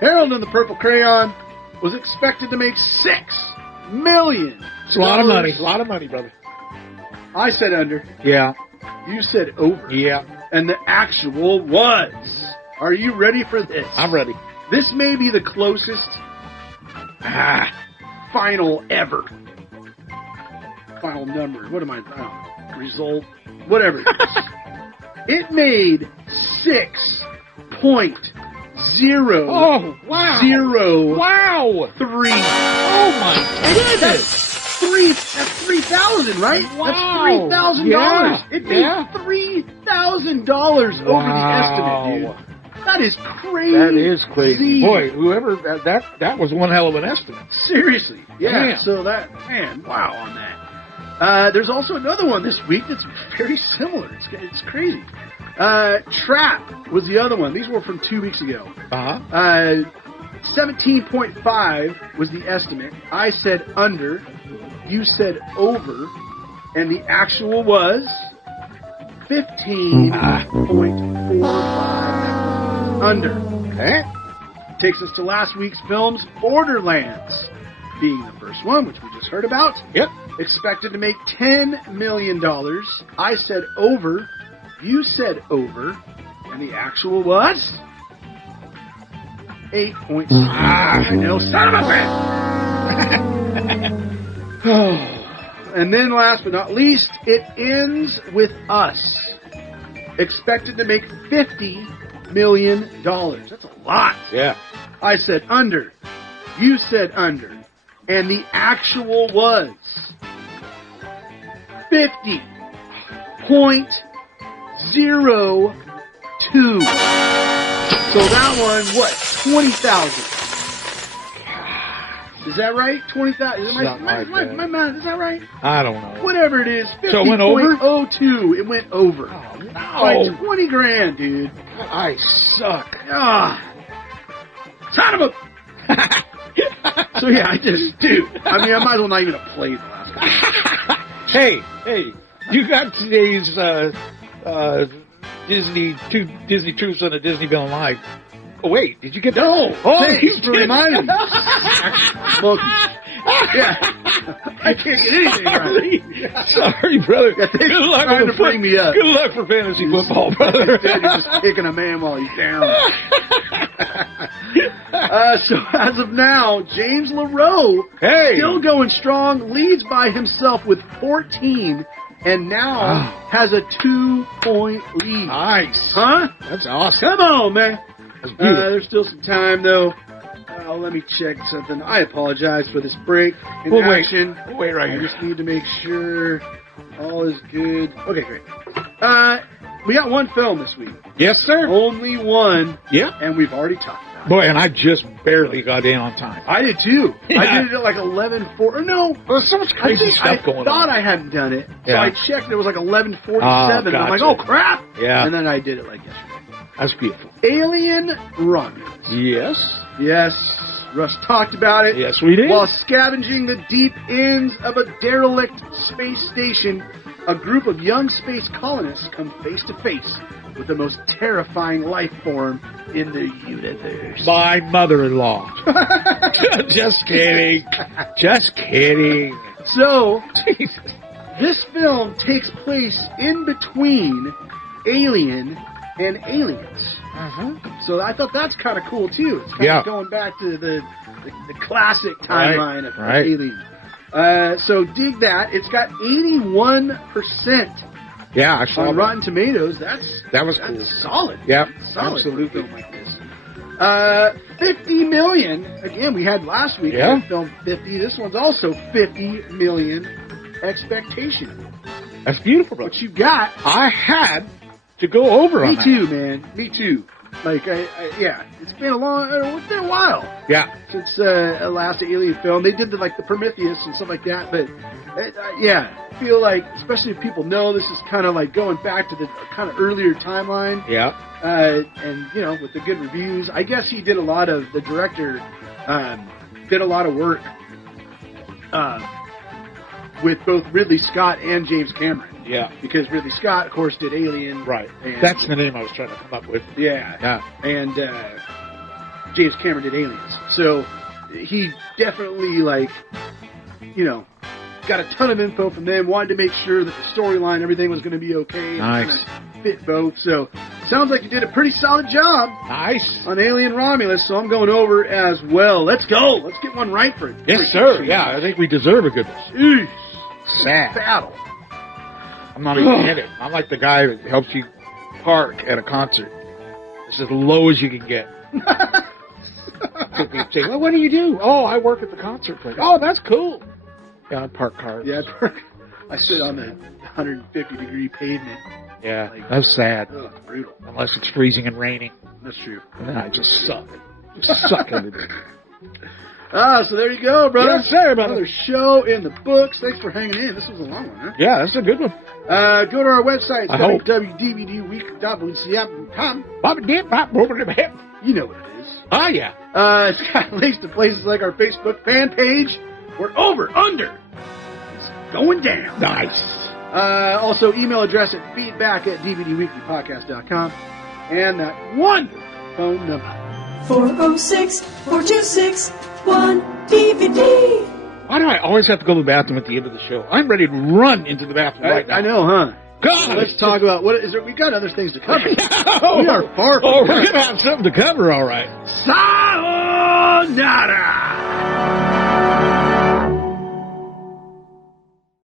Harold and the Purple Crayon was expected to make $6 million. It's a lot of money. A lot of money, brother. I said under. Yeah. You said over. Yeah. And the actual was. Are you ready for this? I'm ready. This may be the closest final ever. Final number. What am I don't know. Result. Whatever it is. It made 6.0. Oh, wow. 3. Oh, my goodness. That's $3,000, right? Wow. That's $3,000. Yeah. It made $3,000 over the estimate, dude. That is crazy. That is crazy. Boy, whoever, that was one hell of an estimate. Seriously. Yeah. Damn. So wow on that. There's also another one this week that's very similar. It's crazy. Trap was the other one. These were from 2 weeks ago. 17.5 was the estimate. I said under. You said over. And the actual was 15.45 under. Okay. Takes us to last week's films, Borderlands, being the first one, which we just heard about. Yep. Expected to make $10 million. I said over. You said over. And the actual was 8.6. I know, son of a bitch! And then last but not least, It Ends With Us. Expected to make $50 million. That's a lot. Yeah. I said under. You said under. And the actual was 50.02. So that one, what? 20,000. Is that right? 20,000. Is my math? Is that right? I don't know. Whatever it is, 50.02. So it went over? It went over. Oh, no. By 20 grand, dude. I suck. Ah. Son of a... So yeah, I might as well not even have played the last couple. Hey, you got today's Disney Truths on a Disney Villain Live. Oh wait, did you get that? No. Oh, Thanks for reminding me. Yeah. I can't get anything right. Sorry, brother. Yeah, good luck trying with to bring me up. Good luck for fantasy football, brother. Instead, you're just kicking a man while he's down. So as of now, James LaRoe still going strong, leads by himself with 14, and now has a 2-point lead. Nice. Huh? That's awesome. Come on, man. That's beautiful. There's still some time, though. Let me check something. I apologize for this break in action. We'll wait right here. I just need to make sure all is good. Okay, great. We got one film this week. Yes, sir. Only one. Yeah. And we've already talked about it. Boy, and I just barely got in on time. I did too. Yeah. I did it at like 11:04. Or no. There's so much crazy stuff going on. I thought I hadn't done it. So Yeah. I checked. It was like 11:47. Oh, And I'm like, gotcha. oh, crap. Yeah. And then I did it like yesterday. That's beautiful. Alien Romulus. Yes. Yes. Russ talked about it. Yes, we did. While scavenging the deep ends of a derelict space station, a group of young space colonists come face to face with the most terrifying life form in the universe. My mother-in-law. Just kidding. Just kidding. So, this film takes place in between Alien and Aliens. So I thought that's kind of cool too. It's kind of going back to the classic timeline of Alien. So dig that. It's got 81%. Yeah, I saw on that. Rotten Tomatoes. That was cool. Solid. Yeah, solid. absolutely. For a film like this. 50 million. Again, we had last week. Yeah. We had film 50. This one's also 50 million expectation. That's beautiful, bro. What you got? I had to go over on Me that. too, man. Me too. Like, yeah, it's been a while. Yeah. Since last Alien film, they did the Prometheus and stuff like that. But yeah, I feel like, especially if people know, this is kind of like going back to the kind of earlier timeline. Yeah. And with the good reviews, I guess the director did a lot of work with both Ridley Scott and James Cameron. Yeah. Because Ridley Scott, of course, did Alien. Right. And, that's the name I was trying to come up with. Yeah. Yeah. And James Cameron did Aliens. So he definitely, got a ton of info from them, wanted to make sure that the storyline, everything was going to be okay. Nice. And fit both. So sounds like you did a pretty solid job. Nice. On Alien Romulus, so I'm going over as well. Let's go. Let's get one right for it. Yes, sir. Yeah, I think we deserve a good one. Sad. Battle. I'm not even in it. I'm like the guy that helps you park at a concert. It's as low as you can get. People say, well, what do you do? Oh, I work at the concert place. Oh, that's cool. Yeah, I park cars. Yeah, I sit on the 150-degree pavement. Yeah, that's sad. Ugh, brutal. Unless it's freezing and raining. That's true. And then I just suck. Just suck everything. So there you go, brother. Yes, sir, brother. Another show in the books. Thanks for hanging in. This was a long one, huh? Yeah, that's a good one. Go to our website, I hope. www.dvdweek.com. You know what it is. Oh, yeah. It's got links to places like our Facebook fan page. We're over, under. It's going down. Nice. Also, email address at feedback@dvdweeklypodcast.com. And that wonderful phone number. 406-426-1DVD. Why do I always have to go to the bathroom at the end of the show? I'm ready to run into the bathroom right now. I know, huh? God, Let's talk about what is there. We got other things to cover. No. We are far from Oh, we're done. going to have something to cover, all right. Sayonara!